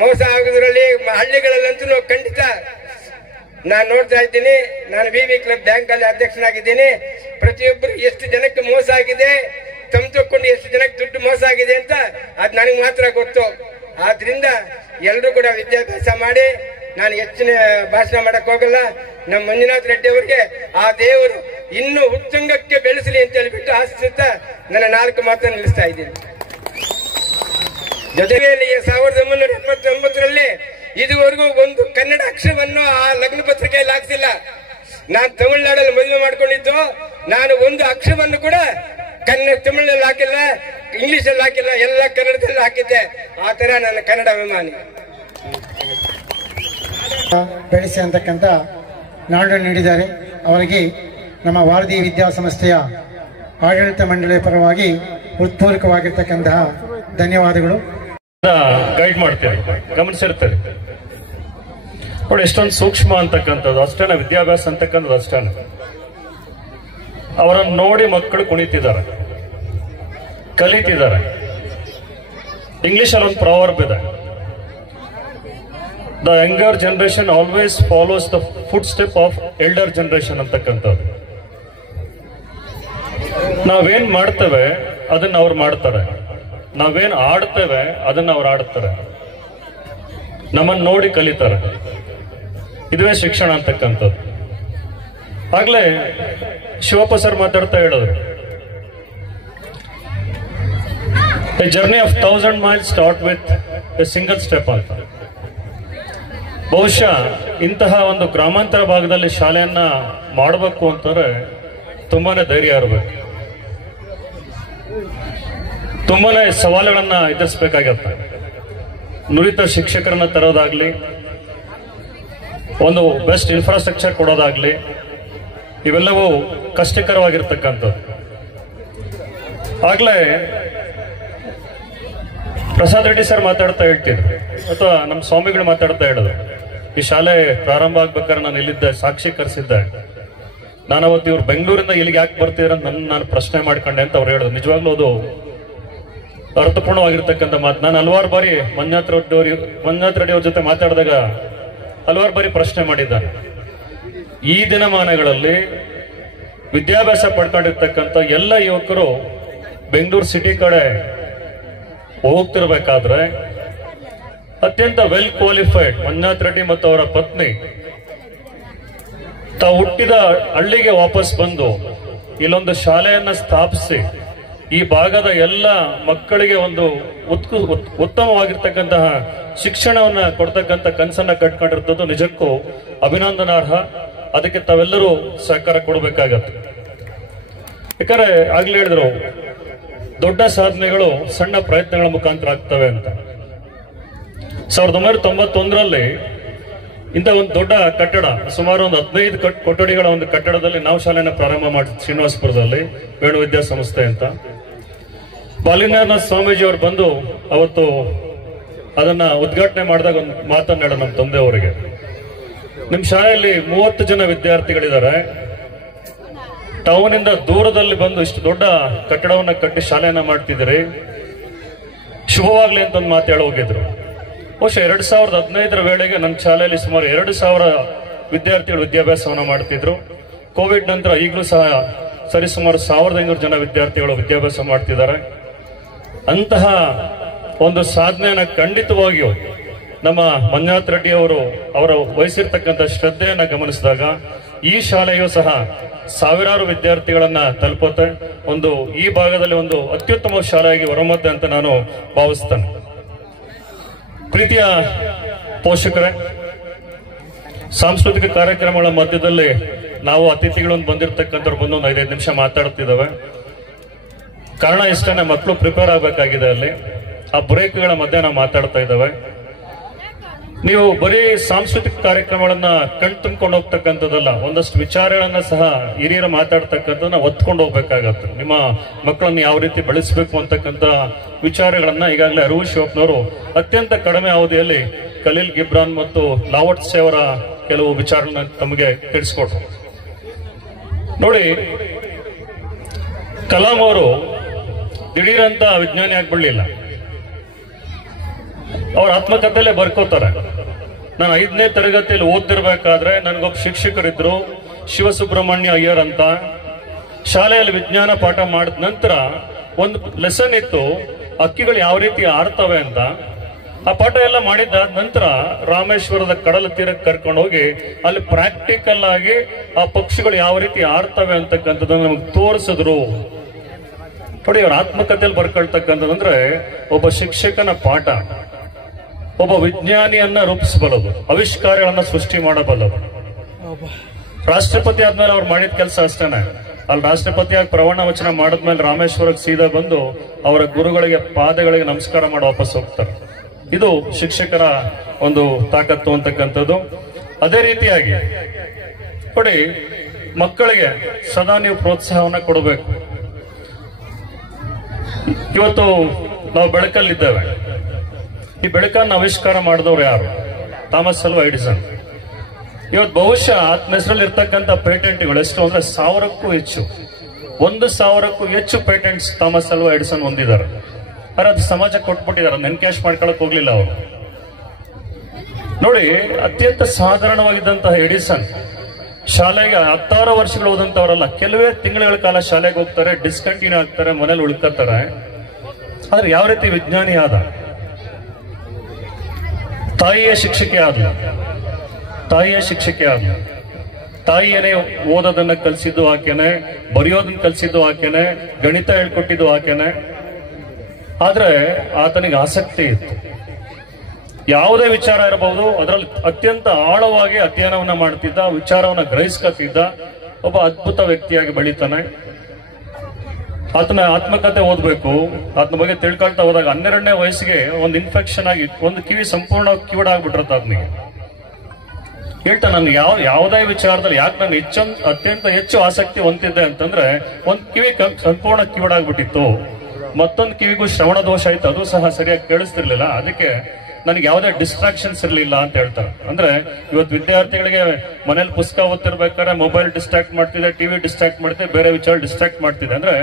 ಮೋಸ ಆಗೋದ್ರಲ್ಲಿ ಹಳ್ಳಿಗಳಲ್ಲಂತೂ ಖಂಡಿತ ನಾನು ನೋಡ್ತಾ ಇದ್ದೀನಿ. ನಾನು VV ಕ್ಲಬ್ ಬ್ಯಾಂಕ್ ಅಲ್ಲಿ ಅಧ್ಯಕ್ಷನಾಗಿದ್ದೀನಿ. ಪ್ರತಿಯೊಬ್ಬರು ಎಷ್ಟು ಜನಕ್ಕೆ ಮೋಸ ಆಗಿದೆ, ತಕ್ಕೊಂಡು ಎಷ್ಟು ಜನಕ್ಕೆ ದುಡ್ಡು ಮೋಸ ಆಗಿದೆ ಅಂತ ಅದ್ ನನಗೆ ಮಾತ್ರ ಗೊತ್ತು. ಆದ್ರಿಂದ ಎಲ್ಲರೂ ಕೂಡ ವಿದ್ಯಾಭ್ಯಾಸ ಮಾಡಿ. ನಾನು ಹೆಚ್ಚಿನ ಭಾಷಣ ಮಾಡಕ್ ಹೋಗಲ್ಲ. ನಮ್ಮ ಮಂಜುನಾಥ್ ರೆಡ್ಡಿ ಅವರಿಗೆ ಆ ದೇವರು ಇನ್ನೂ ಉತ್ತುಂಗಕ್ಕೆ ಬೆಳೆಸಲಿ ಅಂತ ಹೇಳ್ಬಿಟ್ಟು ಆಶಿಸುತ್ತಾ ನನ್ನ 4 ಮಾತನ್ನು ನಿಲ್ಲಿಸ್ತಾ ಇದ್ದೀನಿ. ಜೊತೆಗೆ 1979ರಲ್ಲಿ ಇದುವರೆಗೂ ಒಂದು ಕನ್ನಡ ಅಕ್ಷರವನ್ನು ಆ ಲಗ್ನ ಪತ್ರಿಕೆಯಲ್ಲಿ ಹಾಕ್ಸಿಲ್ಲ. ನಾನು ತಮಿಳುನಾಡಲ್ಲಿ ಮದುವೆ ಮಾಡ್ಕೊಂಡಿದ್ದು. ನಾನು ಒಂದು ಅಕ್ಷರವನ್ನು ಕೂಡ ತಮಿಳಿನಲ್ಲಿ ಹಾಕಿಲ್ಲ, ಇಂಗ್ಲಿಷಲ್ಲಿ ಹಾಕಿಲ್ಲ, ಎಲ್ಲ ಕನ್ನಡದಲ್ಲಿ ಹಾಕಿದ್ದೆ. ಆ ತರ ನನ್ನ ಕನ್ನಡ ಅಭಿಮಾನಿ. ಬೆಳೆಸಿ ಅಂತಕ್ಕಂಥ ನಾಡು ನೀಡಿದ್ದಾರೆ. ಅವರಿಗೆ ನಮ್ಮ ವಾರಧಿ ವಿದ್ಯಾಸಂಸ್ಥೆಯ ಆಡಳಿತ ಮಂಡಳಿಯ ಪರವಾಗಿ ಹೃತ್ಪೂರ್ವಕವಾಗಿರ್ತಕ್ಕಂತಹ ಧನ್ಯವಾದಗಳು. ಗೈಡ್ ಮಾಡ್ತೇವೆ, ಗಮನಿಸಿರ್ತಾರೆ ನೋಡಿ. ಎಷ್ಟೊಂದು ಸೂಕ್ಷ್ಮ ಅಂತಕ್ಕಂಥದ್ದು ಅಷ್ಟೇನ, ವಿದ್ಯಾಭ್ಯಾಸ ಅಂತಕ್ಕಂಥದ್ದು ಅಷ್ಟೇನ. ಅವರನ್ನು ನೋಡಿ ಮಕ್ಕಳು ಕುಣಿತಿದ್ದಾರೆ, ಕಲಿತಿದ್ದಾರೆ. ಇಂಗ್ಲಿಷಲ್ಲಿ ಒಂದು ಪ್ರಾವರ್ಬ್ ಇದೆ, the younger generation always follows the foot step of elder generation ಅಂತಕ್ಕಂಥದ್ದು. ನಾವೇನ್ ಮಾಡ್ತೇವೆ ಅದನ್ನ ಅವ್ರು ಮಾಡ್ತಾರೆ, ನಾವೇನ್ ಆಡ್ತೇವೆ ಅದನ್ನ ಅವ್ರು ಆಡ್ತಾರೆ, ನಮ್ಮನ್ನ ನೋಡಿ ಕಲಿತಾರೆ. ಇದುವೇ ಶಿಕ್ಷಣ ಅಂತಕ್ಕಂಥದ್ದು. ಆಗ್ಲೇ ಶಿವಪ್ಪ ಸರ್ ಮಾತಾಡ್ತಾ ಹೇಳಿದ್ರು, A journey of 1000 miles start with A single step ಅಂತ. ಬಹುಶಃ ಇಂತಹ ಒಂದು ಗ್ರಾಮಾಂತರ ಭಾಗದಲ್ಲಿ ಶಾಲೆಯನ್ನ ಮಾಡಬೇಕು ಅಂತಂದ್ರೆ ತುಂಬಾನೇ ಧೈರ್ಯ ಇರಬೇಕು, ತುಂಬಾನೇ ಸವಾಲುಗಳನ್ನ ಎದುರಿಸಬೇಕಾಗತ್ತೆ. ನುರಿತ ಶಿಕ್ಷಕರನ್ನ ತರೋದಾಗ್ಲಿ, ಒಂದು ಬೆಸ್ಟ್ ಇನ್ಫ್ರಾಸ್ಟ್ರಕ್ಚರ್ ಕೊಡೋದಾಗ್ಲಿ, ಇವೆಲ್ಲವೂ ಕಷ್ಟಕರವಾಗಿರ್ತಕ್ಕಂಥದ್ದು. ಆಗ್ಲೇ ಪ್ರಸಾದ್ ರೆಡ್ಡಿ ಸರ್ ಮಾತಾಡ್ತಾ ಹೇಳ್ತಿದ್ರು, ಅಥವಾ ನಮ್ಮ ಸ್ವಾಮಿಗಳು ಮಾತಾಡ್ತಾ ಹೇಳಿದ್ರು, ಈ ಶಾಲೆ ಪ್ರಾರಂಭ ಆಗ್ಬೇಕಾದ್ರೆ ನಾನು ಇಲ್ಲಿದ್ದೆ, ಸಾಕ್ಷಿ ಕರೆಸಿದ್ದೆ. ನಾನು ಅವತ್ತು ಇವ್ರು ಬೆಂಗಳೂರಿಂದ ಇಲ್ಲಿಗೆ ಯಾಕೆ ಬರ್ತೀರ ನಾನು ಪ್ರಶ್ನೆ ಮಾಡ್ಕೊಂಡೆ ಅಂತ ಅವ್ರು ಹೇಳಿದ್ರು. ನಿಜವಾಗ್ಲೂ ಅದು ಅರ್ಥಪೂರ್ಣವಾಗಿರ್ತಕ್ಕಂಥ ಮಾತು. ನಾನು ಹಲವಾರು ಬಾರಿ ಮಂಜುನಾಥ್ ರೆಡ್ಡಿ ಅವ್ರ ಜೊತೆ ಮಾತಾಡಿದಾಗ ಹಲವಾರು ಬಾರಿ ಪ್ರಶ್ನೆ ಮಾಡಿದ್ದಾನೆ. ಈ ದಿನಮಾನಗಳಲ್ಲಿ ವಿದ್ಯಾಭ್ಯಾಸ ಪಡ್ಕೊಂಡಿರ್ತಕ್ಕಂಥ ಎಲ್ಲ ಯುವಕರು ಬೆಂಗಳೂರು ಸಿಟಿ ಕಡೆ ಹೋಗ್ತಿರ್ಬೇಕಾದ್ರೆ ಅತ್ಯಂತ ವೆಲ್ ಕ್ವಾಲಿಫೈಡ್ ಮಂಜುನಾಥ್ ರೆಡ್ಡಿ ಮತ್ತು ಅವರ ಪತ್ನಿ ತಾವು ಹುಟ್ಟಿದ ಹಳ್ಳಿಗೆ ವಾಪಸ್ ಬಂದು ಇಲ್ಲೊಂದು ಶಾಲೆಯನ್ನ ಸ್ಥಾಪಿಸಿ ಈ ಭಾಗದ ಎಲ್ಲ ಮಕ್ಕಳಿಗೆ ಒಂದು ಉತ್ತಮವಾಗಿರ್ತಕ್ಕಂತಹ ಶಿಕ್ಷಣವನ್ನ ಕೊಡ್ತಕ್ಕಂಥ ಕನಸನ್ನ ಕಟ್ಕೊಂಡಿರ್ತದ್ದು ನಿಜಕ್ಕೂ ಅಭಿನಂದನಾರ್ಹ. ಅದಕ್ಕೆ ತಾವೆಲ್ಲರೂ ಸಹಕಾರ ಕೊಡಬೇಕಾಗತ್ತೆ. ಯಾಕಂದ್ರೆ ಆಗ್ಲೇ ಹೇಳಿದ್ರು, ದೊಡ್ಡ ಸಾಧನೆಗಳು ಸಣ್ಣ ಪ್ರಯತ್ನಗಳ ಮುಖಾಂತರ ಆಗ್ತವೆ ಅಂತ. 1991ರಲ್ಲಿ ಇಂಥ ಒಂದು ದೊಡ್ಡ ಕಟ್ಟಡ, ಸುಮಾರು ಒಂದು 15 ಕೊಠಡಿಗಳ ಒಂದು ಕಟ್ಟಡದಲ್ಲಿ ನಾವು ಶಾಲೆನ ಪ್ರಾರಂಭ ಮಾಡಿದ್ವಿ ಶ್ರೀನಿವಾಸಪುರದಲ್ಲಿ, ವೇಣು ವಿದ್ಯಾಸಂಸ್ಥೆ ಅಂತ. ಬಾಲಿನಾಥ ಸ್ವಾಮೀಜಿ ಅವರು ಬಂದು ಅವತ್ತು ಅದನ್ನ ಉದ್ಘಾಟನೆ ಮಾಡಿದಾಗ ಒಂದು ಮಾತನ್ನ ನಮ್ಮ ತಂದೆಯವರಿಗೆ, ನಿಮ್ ಶಾಲೆಯಲ್ಲಿ 30 ಜನ ವಿದ್ಯಾರ್ಥಿಗಳಿದ್ದಾರೆ, ಟೌನ್ ಇಂದ ದೂರದಲ್ಲಿ ಬಂದು ಇಷ್ಟು ದೊಡ್ಡ ಕಟ್ಟಡವನ್ನ ಕಟ್ಟಿ ಶಾಲೆಯನ್ನ ಮಾಡ್ತಿದ್ದೀರಿ, ಶುಭವಾಗ್ಲಿ ಅಂತ ಒಂದು ಮಾತು ಹೇಳಿ ಹೋಗಿದ್ರು. ಬಹುಶಃ 2015ರ ವೇಳೆಗೆ ನನ್ನ ಶಾಲೆಯಲ್ಲಿ ಸುಮಾರು 2000 ವಿದ್ಯಾರ್ಥಿಗಳು ವಿದ್ಯಾಭ್ಯಾಸವನ್ನ ಮಾಡ್ತಿದ್ರು. ಕೋವಿಡ್ ನಂತರ ಈಗಲೂ ಸಹ ಸರಿಸುಮಾರು 1500 ಜನ ವಿದ್ಯಾರ್ಥಿಗಳು ವಿದ್ಯಾಭ್ಯಾಸ ಮಾಡ್ತಿದ್ದಾರೆ. ಅಂತಹ ಒಂದು ಸಾಧನೆಯನ್ನ ಖಂಡಿತವಾಗಿಯೂ ನಮ್ಮ ಮಂಜುನಾಥ್ ರೆಡ್ಡಿ ಅವರು ಅವರ ವಹಿಸಿರ್ತಕ್ಕಂಥ ಶ್ರದ್ಧೆಯನ್ನ ಗಮನಿಸಿದಾಗ ಈ ಶಾಲೆಯೂ ಸಹ ಸಾವಿರಾರು ವಿದ್ಯಾರ್ಥಿಗಳನ್ನ ತಲುಪುತ್ತೆ. ಒಂದು ಈ ಭಾಗದಲ್ಲಿ ಒಂದು ಅತ್ಯುತ್ತಮ ಶಾಲೆಯಾಗಿ ಹೊರಮತ್ತೆ ಅಂತ ನಾನು ಭಾವಿಸ್ತೇನೆ. ಪ್ರೀತಿಯ ಪೋಷಕರೇ, ಸಾಂಸ್ಕೃತಿಕ ಕಾರ್ಯಕ್ರಮಗಳ ಮಧ್ಯದಲ್ಲಿ ನಾವು ಅತಿಥಿಗಳನ್ನು ಬಂದಿರತಕ್ಕಂಥವ್ರು ಬಂದು ಒಂದು 5 ನಿಮಿಷ ಮಾತಾಡ್ತಿದ್ದಾವೆ. ಕಾರಣ ಇಷ್ಟೇ, ಮಕ್ಕಳು ಪ್ರಿಪೇರ್ ಆಗಬೇಕಾಗಿದೆ. ಅಲ್ಲಿ ಆ ಬ್ರೇಕ್ಗಳ ಮಧ್ಯೆ ನಾವು ಮಾತಾಡ್ತಾ ಇದ್ದಾವೆ. ನೀವು ಬರೀ ಸಾಂಸ್ಕೃತಿಕ ಕಾರ್ಯಕ್ರಮಗಳನ್ನ ಕಣ್ತುಂಬ್ಕೊಂಡು ಹೋಗ್ತಕ್ಕಂಥದ್ದಲ್ಲ, ಒಂದಷ್ಟು ವಿಚಾರಗಳನ್ನ ಸಹ ಹಿರಿಯರು ಮಾತಾಡ್ತಕ್ಕಂಥದ್ದನ್ನ ಒತ್ಕೊಂಡು ಹೋಗ್ಬೇಕಾಗತ್ತೆ. ನಿಮ್ಮ ಮಕ್ಕಳನ್ನ ಯಾವ ರೀತಿ ಬೆಳೆಸಬೇಕು ಅಂತಕ್ಕಂಥ ವಿಚಾರಗಳನ್ನ ಈಗಾಗಲೇ ಅರುವು ಶಿವಪ್ಪನವರು ಅತ್ಯಂತ ಕಡಿಮೆ ಅವಧಿಯಲ್ಲಿ ಖಲೀಲ್ ಗಿಬ್ರಾನ್ ಮತ್ತು ಲಾವೋಟ್ಸೆ ಅವರ ಕೆಲವು ವಿಚಾರಗಳನ್ನ ತಮಗೆ ತಿಳಿಸ್ಕೊಟ್ರು. ನೋಡಿ, ಕಲಾಂ ಅವರು ದಿಢೀರಂತ ವಿಜ್ಞಾನಿ ಆಗ್ಬಿಡ್ಲಿಲ್ಲ. ಅವ್ರ ಆತ್ಮಕಥೆಯಲ್ಲೇ ಬರ್ಕೋತಾರೆ. ನಾನು 5ನೇ ತರಗತಿಯಲ್ಲಿ ಓದ್ತಿರ್ಬೇಕಾದ್ರೆ ನನಗೊಬ್ಬ ಶಿಕ್ಷಕರಿದ್ರು, ಶಿವಸುಬ್ರಹ್ಮಣ್ಯ ಅಯ್ಯರ್ ಅಂತ. ಶಾಲೆಯಲ್ಲಿ ವಿಜ್ಞಾನ ಪಾಠ ಮಾಡಿದ ನಂತರ ಒಂದು ಲೆಸನ್ ಇತ್ತು, ಹಕ್ಕಿಗಳು ಯಾವ ರೀತಿ ಆಡ್ತವೆ ಅಂತ. ಆ ಪಾಠ ಎಲ್ಲ ಮಾಡಿದ್ದಾದ ನಂತರ ರಾಮೇಶ್ವರದ ಕಡಲ ತೀರಕ್ಕೆ ಕರ್ಕೊಂಡು ಹೋಗಿ ಅಲ್ಲಿ ಪ್ರಾಕ್ಟಿಕಲ್ ಆಗಿ ಆ ಪಕ್ಷಿಗಳು ಯಾವ ರೀತಿ ಆಡ್ತವೆ ಅಂತಕ್ಕಂಥದ್ದನ್ನು ನಮಗೆ ತೋರಿಸಿದ್ರು. ನೋಡಿ, ಅವ್ರ ಆತ್ಮಕಥೆಯಲ್ಲಿ ಬರ್ಕೊಳ್ತಕ್ಕಂಥದ್ದಂದ್ರೆ ಒಬ್ಬ ಶಿಕ್ಷಕನ ಪಾಠ, ಒಬ್ಬ ವಿಜ್ಞಾನಿಯನ್ನ ರೂಪಿಸಬಲ್ಲದು, ಆವಿಷ್ಕಾರಗಳನ್ನ ಸೃಷ್ಟಿ ಮಾಡಬಲ್ಲದು. ರಾಷ್ಟ್ರಪತಿ ಆದ್ಮೇಲೆ ಅವ್ರು ಮಾಡಿದ ಕೆಲಸ ಅಷ್ಟೇನೆ. ಅಲ್ಲಿ ರಾಷ್ಟ್ರಪತಿಯಾಗಿ ಪ್ರಮಾಣ ವಚನ ಮಾಡಿದ್ಮೇಲೆ ರಾಮೇಶ್ವರಕ್ಕೆ ಸೀದಾ ಬಂದು ಅವರ ಗುರುಗಳಿಗೆ ಪಾದಗಳಿಗೆ ನಮಸ್ಕಾರ ಮಾಡಿ ವಾಪಸ್ ಹೋಗ್ತಾರೆ. ಇದು ಶಿಕ್ಷಕರ ಒಂದು ತಾಕತ್ತು ಅಂತಕ್ಕಂಥದ್ದು. ಅದೇ ರೀತಿಯಾಗಿ ನೋಡಿ, ಮಕ್ಕಳಿಗೆ ಸದಾ ನೀವು ಪ್ರೋತ್ಸಾಹವನ್ನ ಕೊಡಬೇಕು. ಇವತ್ತು ನಾವು ಬೆಳಕಲ್ಲಿದ್ದೇವೆ. ಈ ಬೆಳಕನ್ನು ಆವಿಷ್ಕಾರ ಮಾಡಿದವರು ಯಾರು? ಥಾಮಸ್ ಅಲ್ವಾ ಎಡಿಸನ್. ಇವತ್ತು ಬಹುಶಃ ಆತನ ಹೆಸರಲ್ಲಿ ಇರ್ತಕ್ಕಂಥ ಪೇಟೆಂಟ್ಗಳು ಎಷ್ಟು ಅಂದ್ರೆ 1000ಕ್ಕೂ ಹೆಚ್ಚು, 1,000ಕ್ಕೂ ಹೆಚ್ಚು ಪೇಟೆಂಟ್ಸ್ ಥಾಮಸ್ ಅಲ್ವಾ ಎಡಿಸನ್ ಹೊಂದಿದ್ದಾರೆ. ಆದ್ರೆ ಅದು ಸಮಾಜಕ್ಕೆ ಕೊಟ್ಬಿಟ್ಟಿದ್ದಾರೆ, ನೆನ್ಕ್ಯಾಶ್ ಮಾಡ್ಕೊಳಕ್ ಹೋಗ್ಲಿಲ್ಲ ಅವರು. ನೋಡಿ, ಅತ್ಯಂತ ಸಾಧಾರಣವಾಗಿದ್ದಂತಹ ಎಡಿಸನ್ ಶಾಲೆಗೆ 16 ವರ್ಷಗಳು ಓದಂತವರಲ್ಲ, ಕೆಲವೇ ತಿಂಗಳ ಕಾಲ ಶಾಲೆಗೆ ಹೋಗ್ತಾರೆ, ಡಿಸ್ಕಂಟಿನ್ಯೂ ಆಗ್ತಾರೆ, ಮನೇಲಿ ಉಳ್ಕೊತಾರೆ. ಆದ್ರೆ ಯಾವ ರೀತಿ ವಿಜ್ಞಾನಿ ಆದ? ತಾಯಿಯ ಶಿಕ್ಷಕಿ ಆದ್ಲು. ತಾಯಿಯನೇ ಓದೋದನ್ನ ಕಲಿಸಿದ್ದು ಆಕೆನೆ, ಬರೆಯೋದನ್ನ ಕಲಿಸಿದ್ದು ಆಕೆನೆ, ಗಣಿತ ಹೇಳ್ಕೊಟ್ಟಿದ್ದು ಆಕೆನೆ. ಆದ್ರೆ ಆತನಿಗೆ ಆಸಕ್ತಿ ಇತ್ತು. ಯಾವುದೇ ವಿಚಾರ ಇರಬಹುದು, ಅದರಲ್ಲಿ ಅತ್ಯಂತ ಆಳವಾಗಿ ಅಧ್ಯಯನವನ್ನ ಮಾಡ್ತಿದ್ದ, ವಿಚಾರವನ್ನ ಗ್ರಹಿಸ್ಕೊತಿದ್ದ ಒಬ್ಬ ಅದ್ಭುತ ವ್ಯಕ್ತಿಯಾಗಿ ಬೆಳೀತಾನೆ. ಆತನ ಆತ್ಮಕಥೆ ಓದ್ಬೇಕು. ಆತನ ಬಗ್ಗೆ ತಿಳ್ಕೊಳ್ತಾ ಹೋದಾಗ 12ನೇ ವಯಸ್ಸಿಗೆ ಒಂದು ಇನ್ಫೆಕ್ಷನ್ ಆಗಿ ಒಂದು ಕಿವಿ ಸಂಪೂರ್ಣ ಕಿವಿಡಾಗ್ಬಿಟ್ಟಿರುತ್ತೆ. ಆತನಿಗೆ ಹೇಳ್ತಾ, ನಾನು ಯಾವುದೇ ವಿಚಾರದಲ್ಲಿ ಯಾಕೆ ನಾನು ಅತ್ಯಂತ ಹೆಚ್ಚು ಆಸಕ್ತಿ ಹೊಂದಿದ್ದೆ ಅಂತಂದ್ರೆ, ಒಂದ್ ಕಿವಿ ಸಂಪೂರ್ಣ ಕಿವಿಡಾಗ್ಬಿಟ್ಟಿತ್ತು, ಮತ್ತೊಂದು ಕಿವಿಗೂ ಶ್ರವಣ ದೋಷ ಆಯ್ತು, ಅದು ಸಹ ಸರಿಯಾಗಿ ಕೇಳಿಸ್ತಿರ್ಲಿಲ್ಲ. ಅದಕ್ಕೆ ನನಗೆ ಯಾವುದೇ ಡಿಸ್ಟ್ರಾಕ್ಷನ್ಸ್ ಇರಲಿಲ್ಲ ಅಂತ ಹೇಳ್ತಾರೆ. ಅಂದ್ರೆ ಇವತ್ತು ವಿದ್ಯಾರ್ಥಿಗಳಿಗೆ ಮನೇಲಿ ಪುಸ್ತಕ ಓದ್ತಿರ್ಬೇಕಾದ್ರೆ ಮೊಬೈಲ್ ಡಿಸ್ಟ್ರಾಕ್ಟ್ ಮಾಡ್ತಿದೆ, ಟಿವಿ ಡಿಸ್ಟ್ರಾಕ್ಟ್ ಮಾಡ್ತಿದೆ, ಬೇರೆ ವಿಚಾರ ಡಿಸ್ಟ್ರಾಕ್ಟ್ ಮಾಡ್ತಿದೆ. ಅಂದ್ರೆ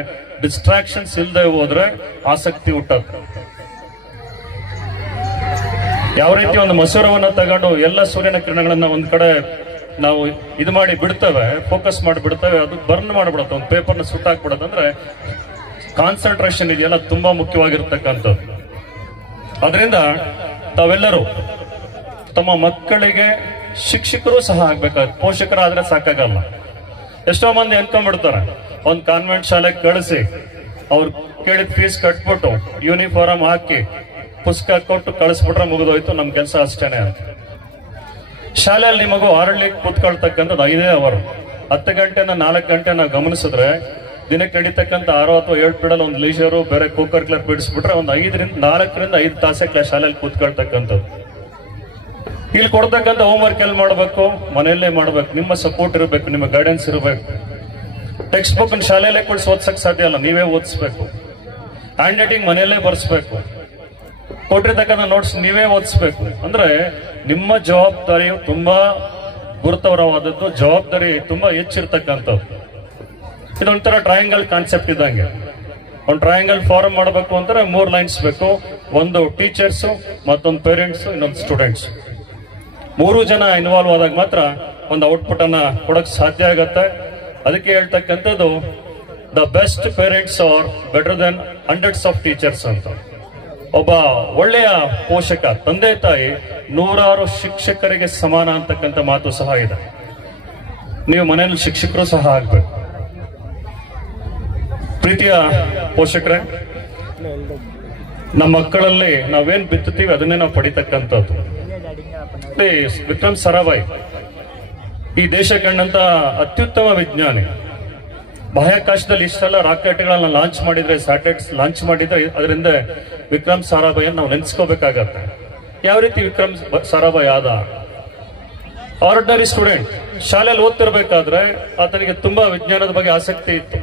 ಡಿಸ್ಟ್ರಾಕ್ಷನ್ಸ್ ಇಲ್ಲದೆ ಹೋದ್ರೆ ಆಸಕ್ತಿ ಹುಟ್ಟುತ್ತೆ. ಯಾವ ರೀತಿ ಒಂದು ಮಸೂರವನ್ನ ತಗೊಂಡು ಎಲ್ಲ ಸೂರ್ಯನ ಕಿರಣಗಳನ್ನ ಒಂದ್ ಕಡೆ ನಾವು ಇದು ಮಾಡಿ ಬಿಡ್ತೇವೆ, ಫೋಕಸ್ ಮಾಡಿ ಬಿಡ್ತೇವೆ, ಅದು ಬರ್ನ್ ಮಾಡ್ಬಿಡತ್ತೆ, ಒಂದು ಪೇಪರ್ನ ಸುಟ್ಟಾಕ್ಬಿಡತ್ತೆ. ಅಂದ್ರೆ ಕಾನ್ಸಂಟ್ರೇಷನ್ ಇದೆಯಲ್ಲ ತುಂಬಾ ಮುಖ್ಯವಾಗಿರ್ತಕ್ಕಂಥದ್ದು. ಅದರಿಂದ ತಾವೆಲ್ಲರೂ ತಮ್ಮ ಮಕ್ಕಳಿಗೆ ಶಿಕ್ಷಕರು ಸಹ ಆಗ್ಬೇಕಾಗುತ್ತೆ. ಪೋಷಕರಾದ್ರೆ ಸಾಕಾಗಲ್ಲ. ಎಷ್ಟೋ ಮಂದಿ ಅನ್ಕೊಂಡ್ಬಿಡ್ತಾರೆ, ಒಂದು ಕಾನ್ವೆಂಟ್ ಶಾಲೆಗೆ ಕಳಿಸಿ ಅವ್ರು ಕೇಳಿದ ಫೀಸ್ ಕಟ್ಬಿಟ್ಟು ಯೂನಿಫಾರ್ಮ್ ಹಾಕಿ ಪುಸ್ತಕ ಕೊಟ್ಟು ಕಳಿಸ್ಬಿಟ್ರೆ ಮುಗಿದೋಯ್ತು, ನಮ್ ಕೆಲಸ ಅಷ್ಟೇನೆ ಅಂತ. ಶಾಲೆಯಲ್ಲಿ ಮಗು ಆರಳ್ಳಿಗೆ ಕೂತ್ಕೊಳ್ತಕ್ಕಂಥದ್ದು 5 ಅವರ್, 10 ಗಂಟೆನ 4 ಗಂಟೆ ನಾವು ಗಮನಿಸಿದ್ರೆ ದಿನಕ್ಕೆ ನಡೀತಕ್ಕಂಥ 6 ಅಥವಾ 7 ಪೀರಿಯಡ್ ಒಂದು ಲೀಜರು ಬೇರೆ ಕೋಕರ್ ಕ್ಲರ್ ಬಿಡಿಸ್ಬಿಟ್ರೆ ಒಂದು 4 ರಿಂದ 5 ತಾಸಕ್ಕೆ ಶಾಲೆಯಲ್ಲಿ ಕೂತ್ಕೊಳ್ತಕ್ಕಂಥದ್ದು. ಇಲ್ಲಿ ಕೊಡ್ತಕ್ಕಂಥ ಹೋಮ್ವರ್ಕ್ ಎಲ್ಲಿ ಮಾಡ್ಬೇಕು? ಮನೆಯಲ್ಲೇ ಮಾಡ್ಬೇಕು. ನಿಮ್ಮ ಸಪೋರ್ಟ್ ಇರಬೇಕು, ನಿಮ್ಮ ಗೈಡೆನ್ಸ್ ಇರಬೇಕು. ಟೆಕ್ಸ್ಟ್ ಬುಕ್ ಶಾಲೆಯಲ್ಲೇ ಕೊಡಿಸಿ ಓದ್ಸಕ್ ಸಾಧ್ಯ ಅಲ್ಲ, ನೀವೇ ಓದಿಸ್ಬೇಕು. ಹ್ಯಾಂಡ್ ರೈಟಿಂಗ್ ಮನೆಯಲ್ಲೇ ಬರ್ಸ್ಬೇಕು. ಕೊಟ್ಟಿರ್ತಕ್ಕಂಥ ನೋಟ್ಸ್ ನೀವೇ ಓದಿಸ್ಬೇಕು. ಅಂದ್ರೆ ನಿಮ್ಮ ಜವಾಬ್ದಾರಿಯು ತುಂಬಾ ಗುರುತರವಾದದ್ದು, ಜವಾಬ್ದಾರಿ ತುಂಬಾ ಹೆಚ್ಚಿರ್ತಕ್ಕಂಥದ್ದು. ಇದೊಂಥರ ಟ್ರಯಾಂಗಲ್ ಕಾನ್ಸೆಪ್ಟ್ ಇದ್ದಂಗೆ. ಒಂದು ಟ್ರಯಾಂಗಲ್ ಫಾರ್ಮ್ ಮಾಡಬೇಕು ಅಂದ್ರೆ 3 ಲೈನ್ಸ್ ಬೇಕು. ಒಂದು ಟೀಚರ್ಸ್, ಮತ್ತೊಂದು ಪೇರೆಂಟ್ಸ್, ಇನ್ನೊಂದು ಸ್ಟೂಡೆಂಟ್ಸ್. 3 ಜನ ಇನ್ವಾಲ್ವ್ ಆದಾಗ ಮಾತ್ರ ಒಂದು ಔಟ್ಪುಟ್ ಅನ್ನ ಕೊಡಕ್ ಸಾಧ್ಯ ಆಗತ್ತೆ. ಅದಕ್ಕೆ ಹೇಳ್ತಕ್ಕಂಥದ್ದು the best parents are better than hundreds of teachers ಅಂತ. ಒಬ್ಬ ಒಳ್ಳೆಯ ಪೋಷಕ, ತಂದೆ ತಾಯಿ 100 ಶಿಕ್ಷಕರಿಗೆ ಸಮಾನ ಅಂತಕ್ಕಂಥ ಮಾತು ಸಹ ಇದೆ. ನೀವು ಮನೆಯಲ್ಲಿ ಶಿಕ್ಷಕರು ಸಹ ಆಗ್ಬೇಕು. ಪ್ರೀತಿಯ ಪೋಷಕರೇ, ನಮ್ಮ ಮಕ್ಕಳಲ್ಲಿ ನಾವೇನ್ ಬಿತ್ತುತ್ತೀವಿ ಅದನ್ನೇ ನಾವು ಪಡಿತಕ್ಕಂಥದ್ದು. ವಿಕ್ರಮ್ ಸಾರಾಭಾಯಿ ಈ ದೇಶ ಕಂಡಂತ ಅತ್ಯುತ್ತಮ ವಿಜ್ಞಾನಿ. ಬಾಹ್ಯಾಕಾಶದಲ್ಲಿ ಇಷ್ಟೆಲ್ಲ ರಾಕೆಟ್ಗಳನ್ನ ಲಾಂಚ್ ಮಾಡಿದ್ರೆ, ಸ್ಯಾಟಲೈಟ್ಸ್ ಲಾಂಚ್ ಮಾಡಿದ್ರೆ, ಅದರಿಂದ ವಿಕ್ರಮ್ ಸಾರಾಭಾಯಿ ನಾವು ನೆನೆಸ್ಕೋಬೇಕಾಗತ್ತೆ. ಯಾವ ರೀತಿ ವಿಕ್ರಮ್ ಸಾರಾಭಾಯಿ ಆದ? ಆರ್ಡಿನರಿ ಸ್ಟೂಡೆಂಟ್, ಶಾಲೆಯಲ್ಲಿ ಓದ್ತಿರ್ಬೇಕಾದ್ರೆ ಆತನಿಗೆ ತುಂಬಾ ವಿಜ್ಞಾನದ ಬಗ್ಗೆ ಆಸಕ್ತಿ ಇತ್ತು.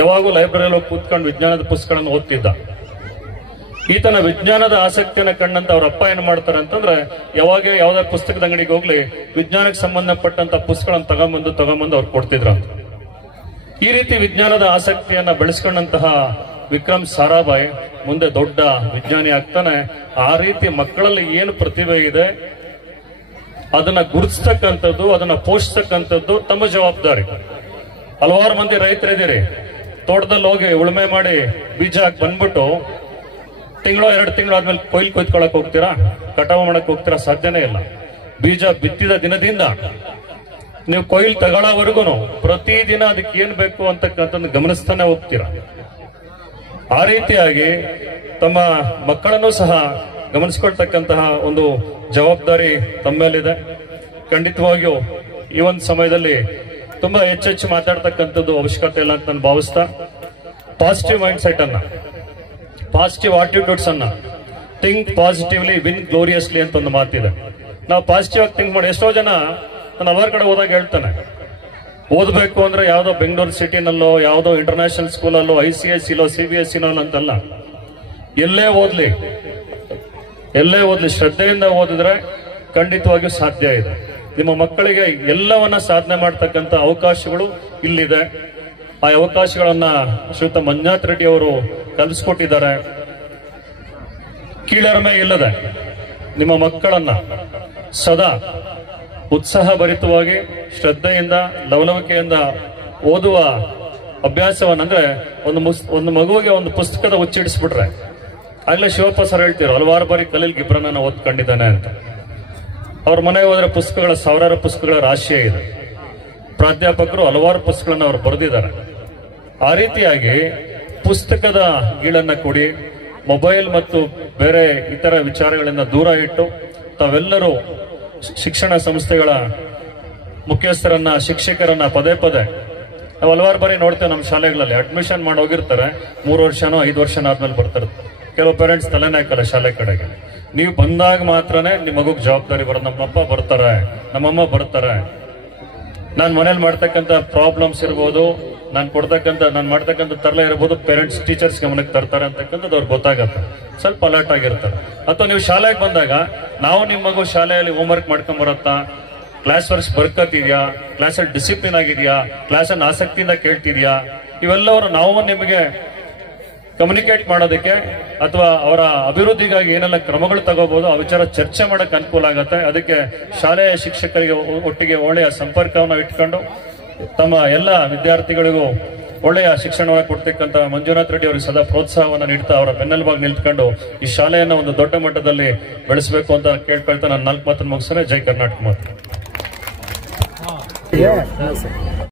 ಯಾವಾಗೂ ಲೈಬ್ರರಿಯಲ್ಲಿ ಹೋಗಿ ಕೂತ್ಕೊಂಡು ವಿಜ್ಞಾನದ ಪುಸ್ತಕಗಳನ್ನು ಓದ್ತಿದ್ದ. ಈತನ ವಿಜ್ಞಾನದ ಆಸಕ್ತಿಯನ್ನು ಕಂಡಂತ ಅವ್ರ ಅಪ್ಪ ಏನ್ ಮಾಡ್ತಾರೆ ಅಂತಂದ್ರೆ, ಯಾವಾಗ ಯಾವ್ದಾರ ಪುಸ್ತಕದ ಅಂಗಡಿಗೆ ಹೋಗ್ಲಿ ವಿಜ್ಞಾನಕ್ಕೆ ಸಂಬಂಧಪಟ್ಟಂತ ಪುಸ್ತಕಗಳನ್ನು ತಗೊಂಬಂದು ಅವ್ರು ಕೊಡ್ತಿದ್ರಂತ. ಈ ರೀತಿ ವಿಜ್ಞಾನದ ಆಸಕ್ತಿಯನ್ನ ಬೆಳೆಸ್ಕೊಂಡಂತಹ ವಿಕ್ರಮ್ ಸಾರಾಭಾಯಿ ಮುಂದೆ ದೊಡ್ಡ ವಿಜ್ಞಾನಿ ಆಗ್ತಾನೆ. ಆ ರೀತಿ ಮಕ್ಕಳಲ್ಲಿ ಏನು ಪ್ರತಿಭೆ ಇದೆ ಅದನ್ನ ಗುರುತಿಸ್ತಕ್ಕಂಥದ್ದು, ಅದನ್ನ ಪೋಷಿಸ್ತಕ್ಕಂಥದ್ದು ತಮ್ಮ ಜವಾಬ್ದಾರಿ. ಹಲವಾರು ಮಂದಿ ರೈತರಿದ್ದೀರಿ, ತೋಟದಲ್ಲಿ ಹೋಗಿ ಉಳುಮೆ ಮಾಡಿ ಬೀಜ ಹಾಕಿ ಬಂದ್ಬಿಟ್ಟು ತಿಂಗಳು 2 ತಿಂಗಳು ಆದ್ಮೇಲೆ ಕೊಯ್ಕೊಳಕ್ ಹೋಗ್ತೀರಾ? ಕಟಾವು ಮಾಡಕ್ ಹೋಗ್ತೀರಾ? ಸಾಧ್ಯನೇ ಇಲ್ಲ. ಬೀಜ ಬಿತ್ತಿದ ದಿನದಿಂದ ನೀವು ಕೊಯ್ಲು ತಗೊಳ್ಳೋವರೆಗೂ ಪ್ರತಿದಿನ ಅದಕ್ಕೆ ಏನ್ ಬೇಕು ಅಂತಕ್ಕಂಥದ್ದು ಗಮನಿಸ್ತಾನೆ ಹೋಗ್ತೀರಾ. ಆ ರೀತಿಯಾಗಿ ತಮ್ಮ ಮಕ್ಕಳನ್ನು ಸಹ ಗಮನಿಸ್ಕೊಳ್ತಕ್ಕಂತಹ ಒಂದು ಜವಾಬ್ದಾರಿ ತಮ್ಮೇಲಿದೆ. ಖಂಡಿತವಾಗಿಯೂ ಈ ಒಂದು ಸಮಯದಲ್ಲಿ ತುಂಬಾ ಹೆಚ್ಚೆಚ್ಚು ಮಾತಾಡ್ತಕ್ಕಂಥದ್ದು ಅವಶ್ಯಕತೆ ಇಲ್ಲ ಅಂತ ನಾನು ಭಾವಿಸ್ತಾ, ಪಾಸಿಟಿವ್ ಮೈಂಡ್ ಸೆಟ್ ಅನ್ನ, ಪಾಸಿಟಿವ್ ಆಟಿಟ್ಯೂಡ್ಸ್ ಅನ್ನ, ಥಿಂಕ್ ಪಾಸಿಟಿವ್ಲಿ ವಿನ್ ಗ್ಲೋರಿಯಸ್ಲಿ ಅಂತ ಒಂದು ಮಾತಿದೆ. ನಾವು ಪಾಸಿಟಿವ್ ಆಗಿ ಥಿಂಕ್ ಮಾಡಿ, ಎಷ್ಟೋ ಜನ ನಾನು ಅವರ ಕಡೆ ಹೋದಾಗ ಹೇಳ್ತಾನೆ, ಓದಬೇಕು ಅಂದ್ರೆ ಯಾವ್ದೋ ಬೆಂಗಳೂರು ಸಿಟಿನಲ್ಲೋ ಯಾವ್ದೋ ಇಂಟರ್ನ್ಯಾಷನಲ್ ಸ್ಕೂಲಲ್ಲೋ ICSE CBSE ಅಂತಲ್ಲ, ಎಲ್ಲೇ ಓದ್ಲಿ ಶ್ರದ್ಧೆಯಿಂದ ಓದಿದ್ರೆ ಖಂಡಿತವಾಗಿಯೂ ಸಾಧ್ಯ ಇದೆ. ನಿಮ್ಮ ಮಕ್ಕಳಿಗೆ ಎಲ್ಲವನ್ನ ಸಾಧನೆ ಮಾಡ್ತಕ್ಕಂಥ ಅವಕಾಶಗಳು ಇಲ್ಲಿದೆ. ಆ ಅವಕಾಶಗಳನ್ನ ಶ್ರೀಯುತ ಮಂಜುನಾಥ್ ರೆಡ್ಡಿ ಅವರು ಕಲ್ಪಿಸ್ಕೊಟ್ಟಿದ್ದಾರೆ. ಕೀಳರಿಮೆ ಇಲ್ಲದೆ ನಿಮ್ಮ ಮಕ್ಕಳನ್ನ ಸದಾ ಉತ್ಸಾಹ ಭರಿತವಾಗಿ ಶ್ರದ್ಧೆಯಿಂದ ಲವಲವಿಕೆಯಿಂದ ಓದುವ ಅಭ್ಯಾಸವನ್ನಂದ್ರೆ ಒಂದು ಮಗುವಿಗೆ ಒಂದು ಪುಸ್ತಕದ ಹುಚ್ಚಿಡಿಸ್ಬಿಟ್ರೆ, ಆಗ್ಲೇ ಶಿವಪ್ಪ ಸರ್ ಹೇಳ್ತಿರೋ ಹಲವಾರು ಬಾರಿ ಖಲೀಲ್ ಗಿಬ್ರಾನ್ನ ಓದ್ಕೊಂಡಿದ್ದಾನೆ ಅಂತ. ಅವ್ರ ಮನೆಗೆ ಹೋದ್ರೆ ಪುಸ್ತಕಗಳ ಸಾವಿರಾರು ಪುಸ್ತಕಗಳ ರಾಶಿಯೇ ಇದೆ. ಪ್ರಾಧ್ಯಾಪಕರು ಹಲವಾರು ಪುಸ್ತಕಗಳನ್ನ ಅವರು ಬರೆದಿದ್ದಾರೆ. ಆ ರೀತಿಯಾಗಿ ಪುಸ್ತಕದ ಗೀಳನ್ನ ಕೊಡಿ, ಮೊಬೈಲ್ ಮತ್ತು ಬೇರೆ ಇತರ ವಿಚಾರಗಳಿಂದ ದೂರ ಇಟ್ಟು ತಾವೆಲ್ಲರೂ ಶಿಕ್ಷಣ ಸಂಸ್ಥೆಗಳ ಮುಖ್ಯಸ್ಥರನ್ನ, ಶಿಕ್ಷಕರನ್ನ ಪದೇ ನಾವು ಹಲವಾರು ಬಾರಿ ನೋಡ್ತೇವೆ. ನಮ್ಮ ಶಾಲೆಗಳಲ್ಲಿ ಅಡ್ಮಿಷನ್ ಮಾಡಿ ಹೋಗಿರ್ತಾರೆ, 3 ವರ್ಷನೋ 5 ವರ್ಷನೋ ಆದ್ಮೇಲೆ ಬರ್ತಾರೆ. ಕೆಲವು ಪೇರೆಂಟ್ಸ್ ತಲೆನೇ ಹಾಕಲ್ಲ ಶಾಲೆ ಕಡೆಗೆ. ನೀವು ಬಂದಾಗ ಮಾತ್ರನೇ ನಿಮ್ಮ ಮಗುಗ್ ಜವಾಬ್ದಾರಿ ಬರೋದು. ನಮ್ಮಪ್ಪ ಬರ್ತಾರೆ, ನಮ್ಮಮ್ಮ ಬರ್ತಾರೆ, ನಾನು ಮನೇಲಿ ಮಾಡ್ತಕ್ಕಂಥ ಪ್ರಾಬ್ಲಮ್ಸ್ ಇರ್ಬೋದು, ನಾನು ಮಾಡ್ತಕ್ಕಂಥ ತರಲೆ ಇರ್ಬೋದು, ಪೇರೆಂಟ್ಸ್ ಟೀಚರ್ಸ್ ಗಮನಕ್ಕೆ ತರ್ತಾರೆ ಅಂತಕ್ಕಂಥದ್ದು ಅವ್ರಿಗೆ ಗೊತ್ತಾಗತ್ತೆ. ಸ್ವಲ್ಪ ಅಲರ್ಟ್ ಆಗಿರ್ತಾರೆ. ಅಥವಾ ನೀವು ಶಾಲೆಗೆ ಬಂದಾಗ ನಾವು ನಿಮ್ಮ ಮಗು ಶಾಲೆಯಲ್ಲಿ ಹೋಮ್ವರ್ಕ್ ಮಾಡ್ಕೊಂಡ್ ಬರತ್ತಾ, ಕ್ಲಾಸ್ ವರ್ಕ್ಸ್ ಬರ್ಕತ್ತಿದ್ಯಾ, ಕ್ಲಾಸಲ್ಲಿ ಡಿಸಿಪ್ಲಿನ್ ಆಗಿದ್ಯಾ, ಕ್ಲಾಸನ್ನು ಆಸಕ್ತಿಯಿಂದ ಕೇಳ್ತಿದ್ಯಾ, ಇವೆಲ್ಲವರು ನಾವು ನಿಮಗೆ ಕಮ್ಯುನಿಕೇಟ್ ಮಾಡೋದಕ್ಕೆ ಅಥವಾ ಅವರ ಅಭಿವೃದ್ಧಿಗಾಗಿ ಏನೆಲ್ಲ ಕ್ರಮಗಳು ತಗೋಬಹುದು ಆ ವಿಚಾರ ಚರ್ಚೆ ಮಾಡಕ್ಕೆ ಅನುಕೂಲ ಆಗತ್ತೆ. ಅದಕ್ಕೆ ಶಾಲೆಯ ಶಿಕ್ಷಕರಿಗೆ ಒಟ್ಟಿಗೆ ಒಳ್ಳೆಯ ಸಂಪರ್ಕವನ್ನು ಇಟ್ಕೊಂಡು ತಮ್ಮ ಎಲ್ಲ ವಿದ್ಯಾರ್ಥಿಗಳಿಗೂ ಒಳ್ಳೆಯ ಶಿಕ್ಷಣವನ್ನು ಕೊಡ್ತಕ್ಕಂಥ ಮಂಜುನಾಥ್ ರೆಡ್ಡಿ ಅವರಿಗೆ ಸದಾ ಪ್ರೋತ್ಸಾಹವನ್ನು ನೀಡ್ತಾ ಅವರ ಬೆನ್ನೆಲುಬಾಗಿ ನಿಂತ್ಕೊಂಡು ಈ ಶಾಲೆಯನ್ನು ಒಂದು ದೊಡ್ಡ ಮಟ್ಟದಲ್ಲಿ ಬೆಳೆಸಬೇಕು ಅಂತ ಕೇಳ್ಕೊಳ್ತಾ ನಾನು 4 ಮಾತನ್ನು ಮುಗಿಸ್ತೇನೆ. ಜೈ ಕರ್ನಾಟಕ ಮಾತು.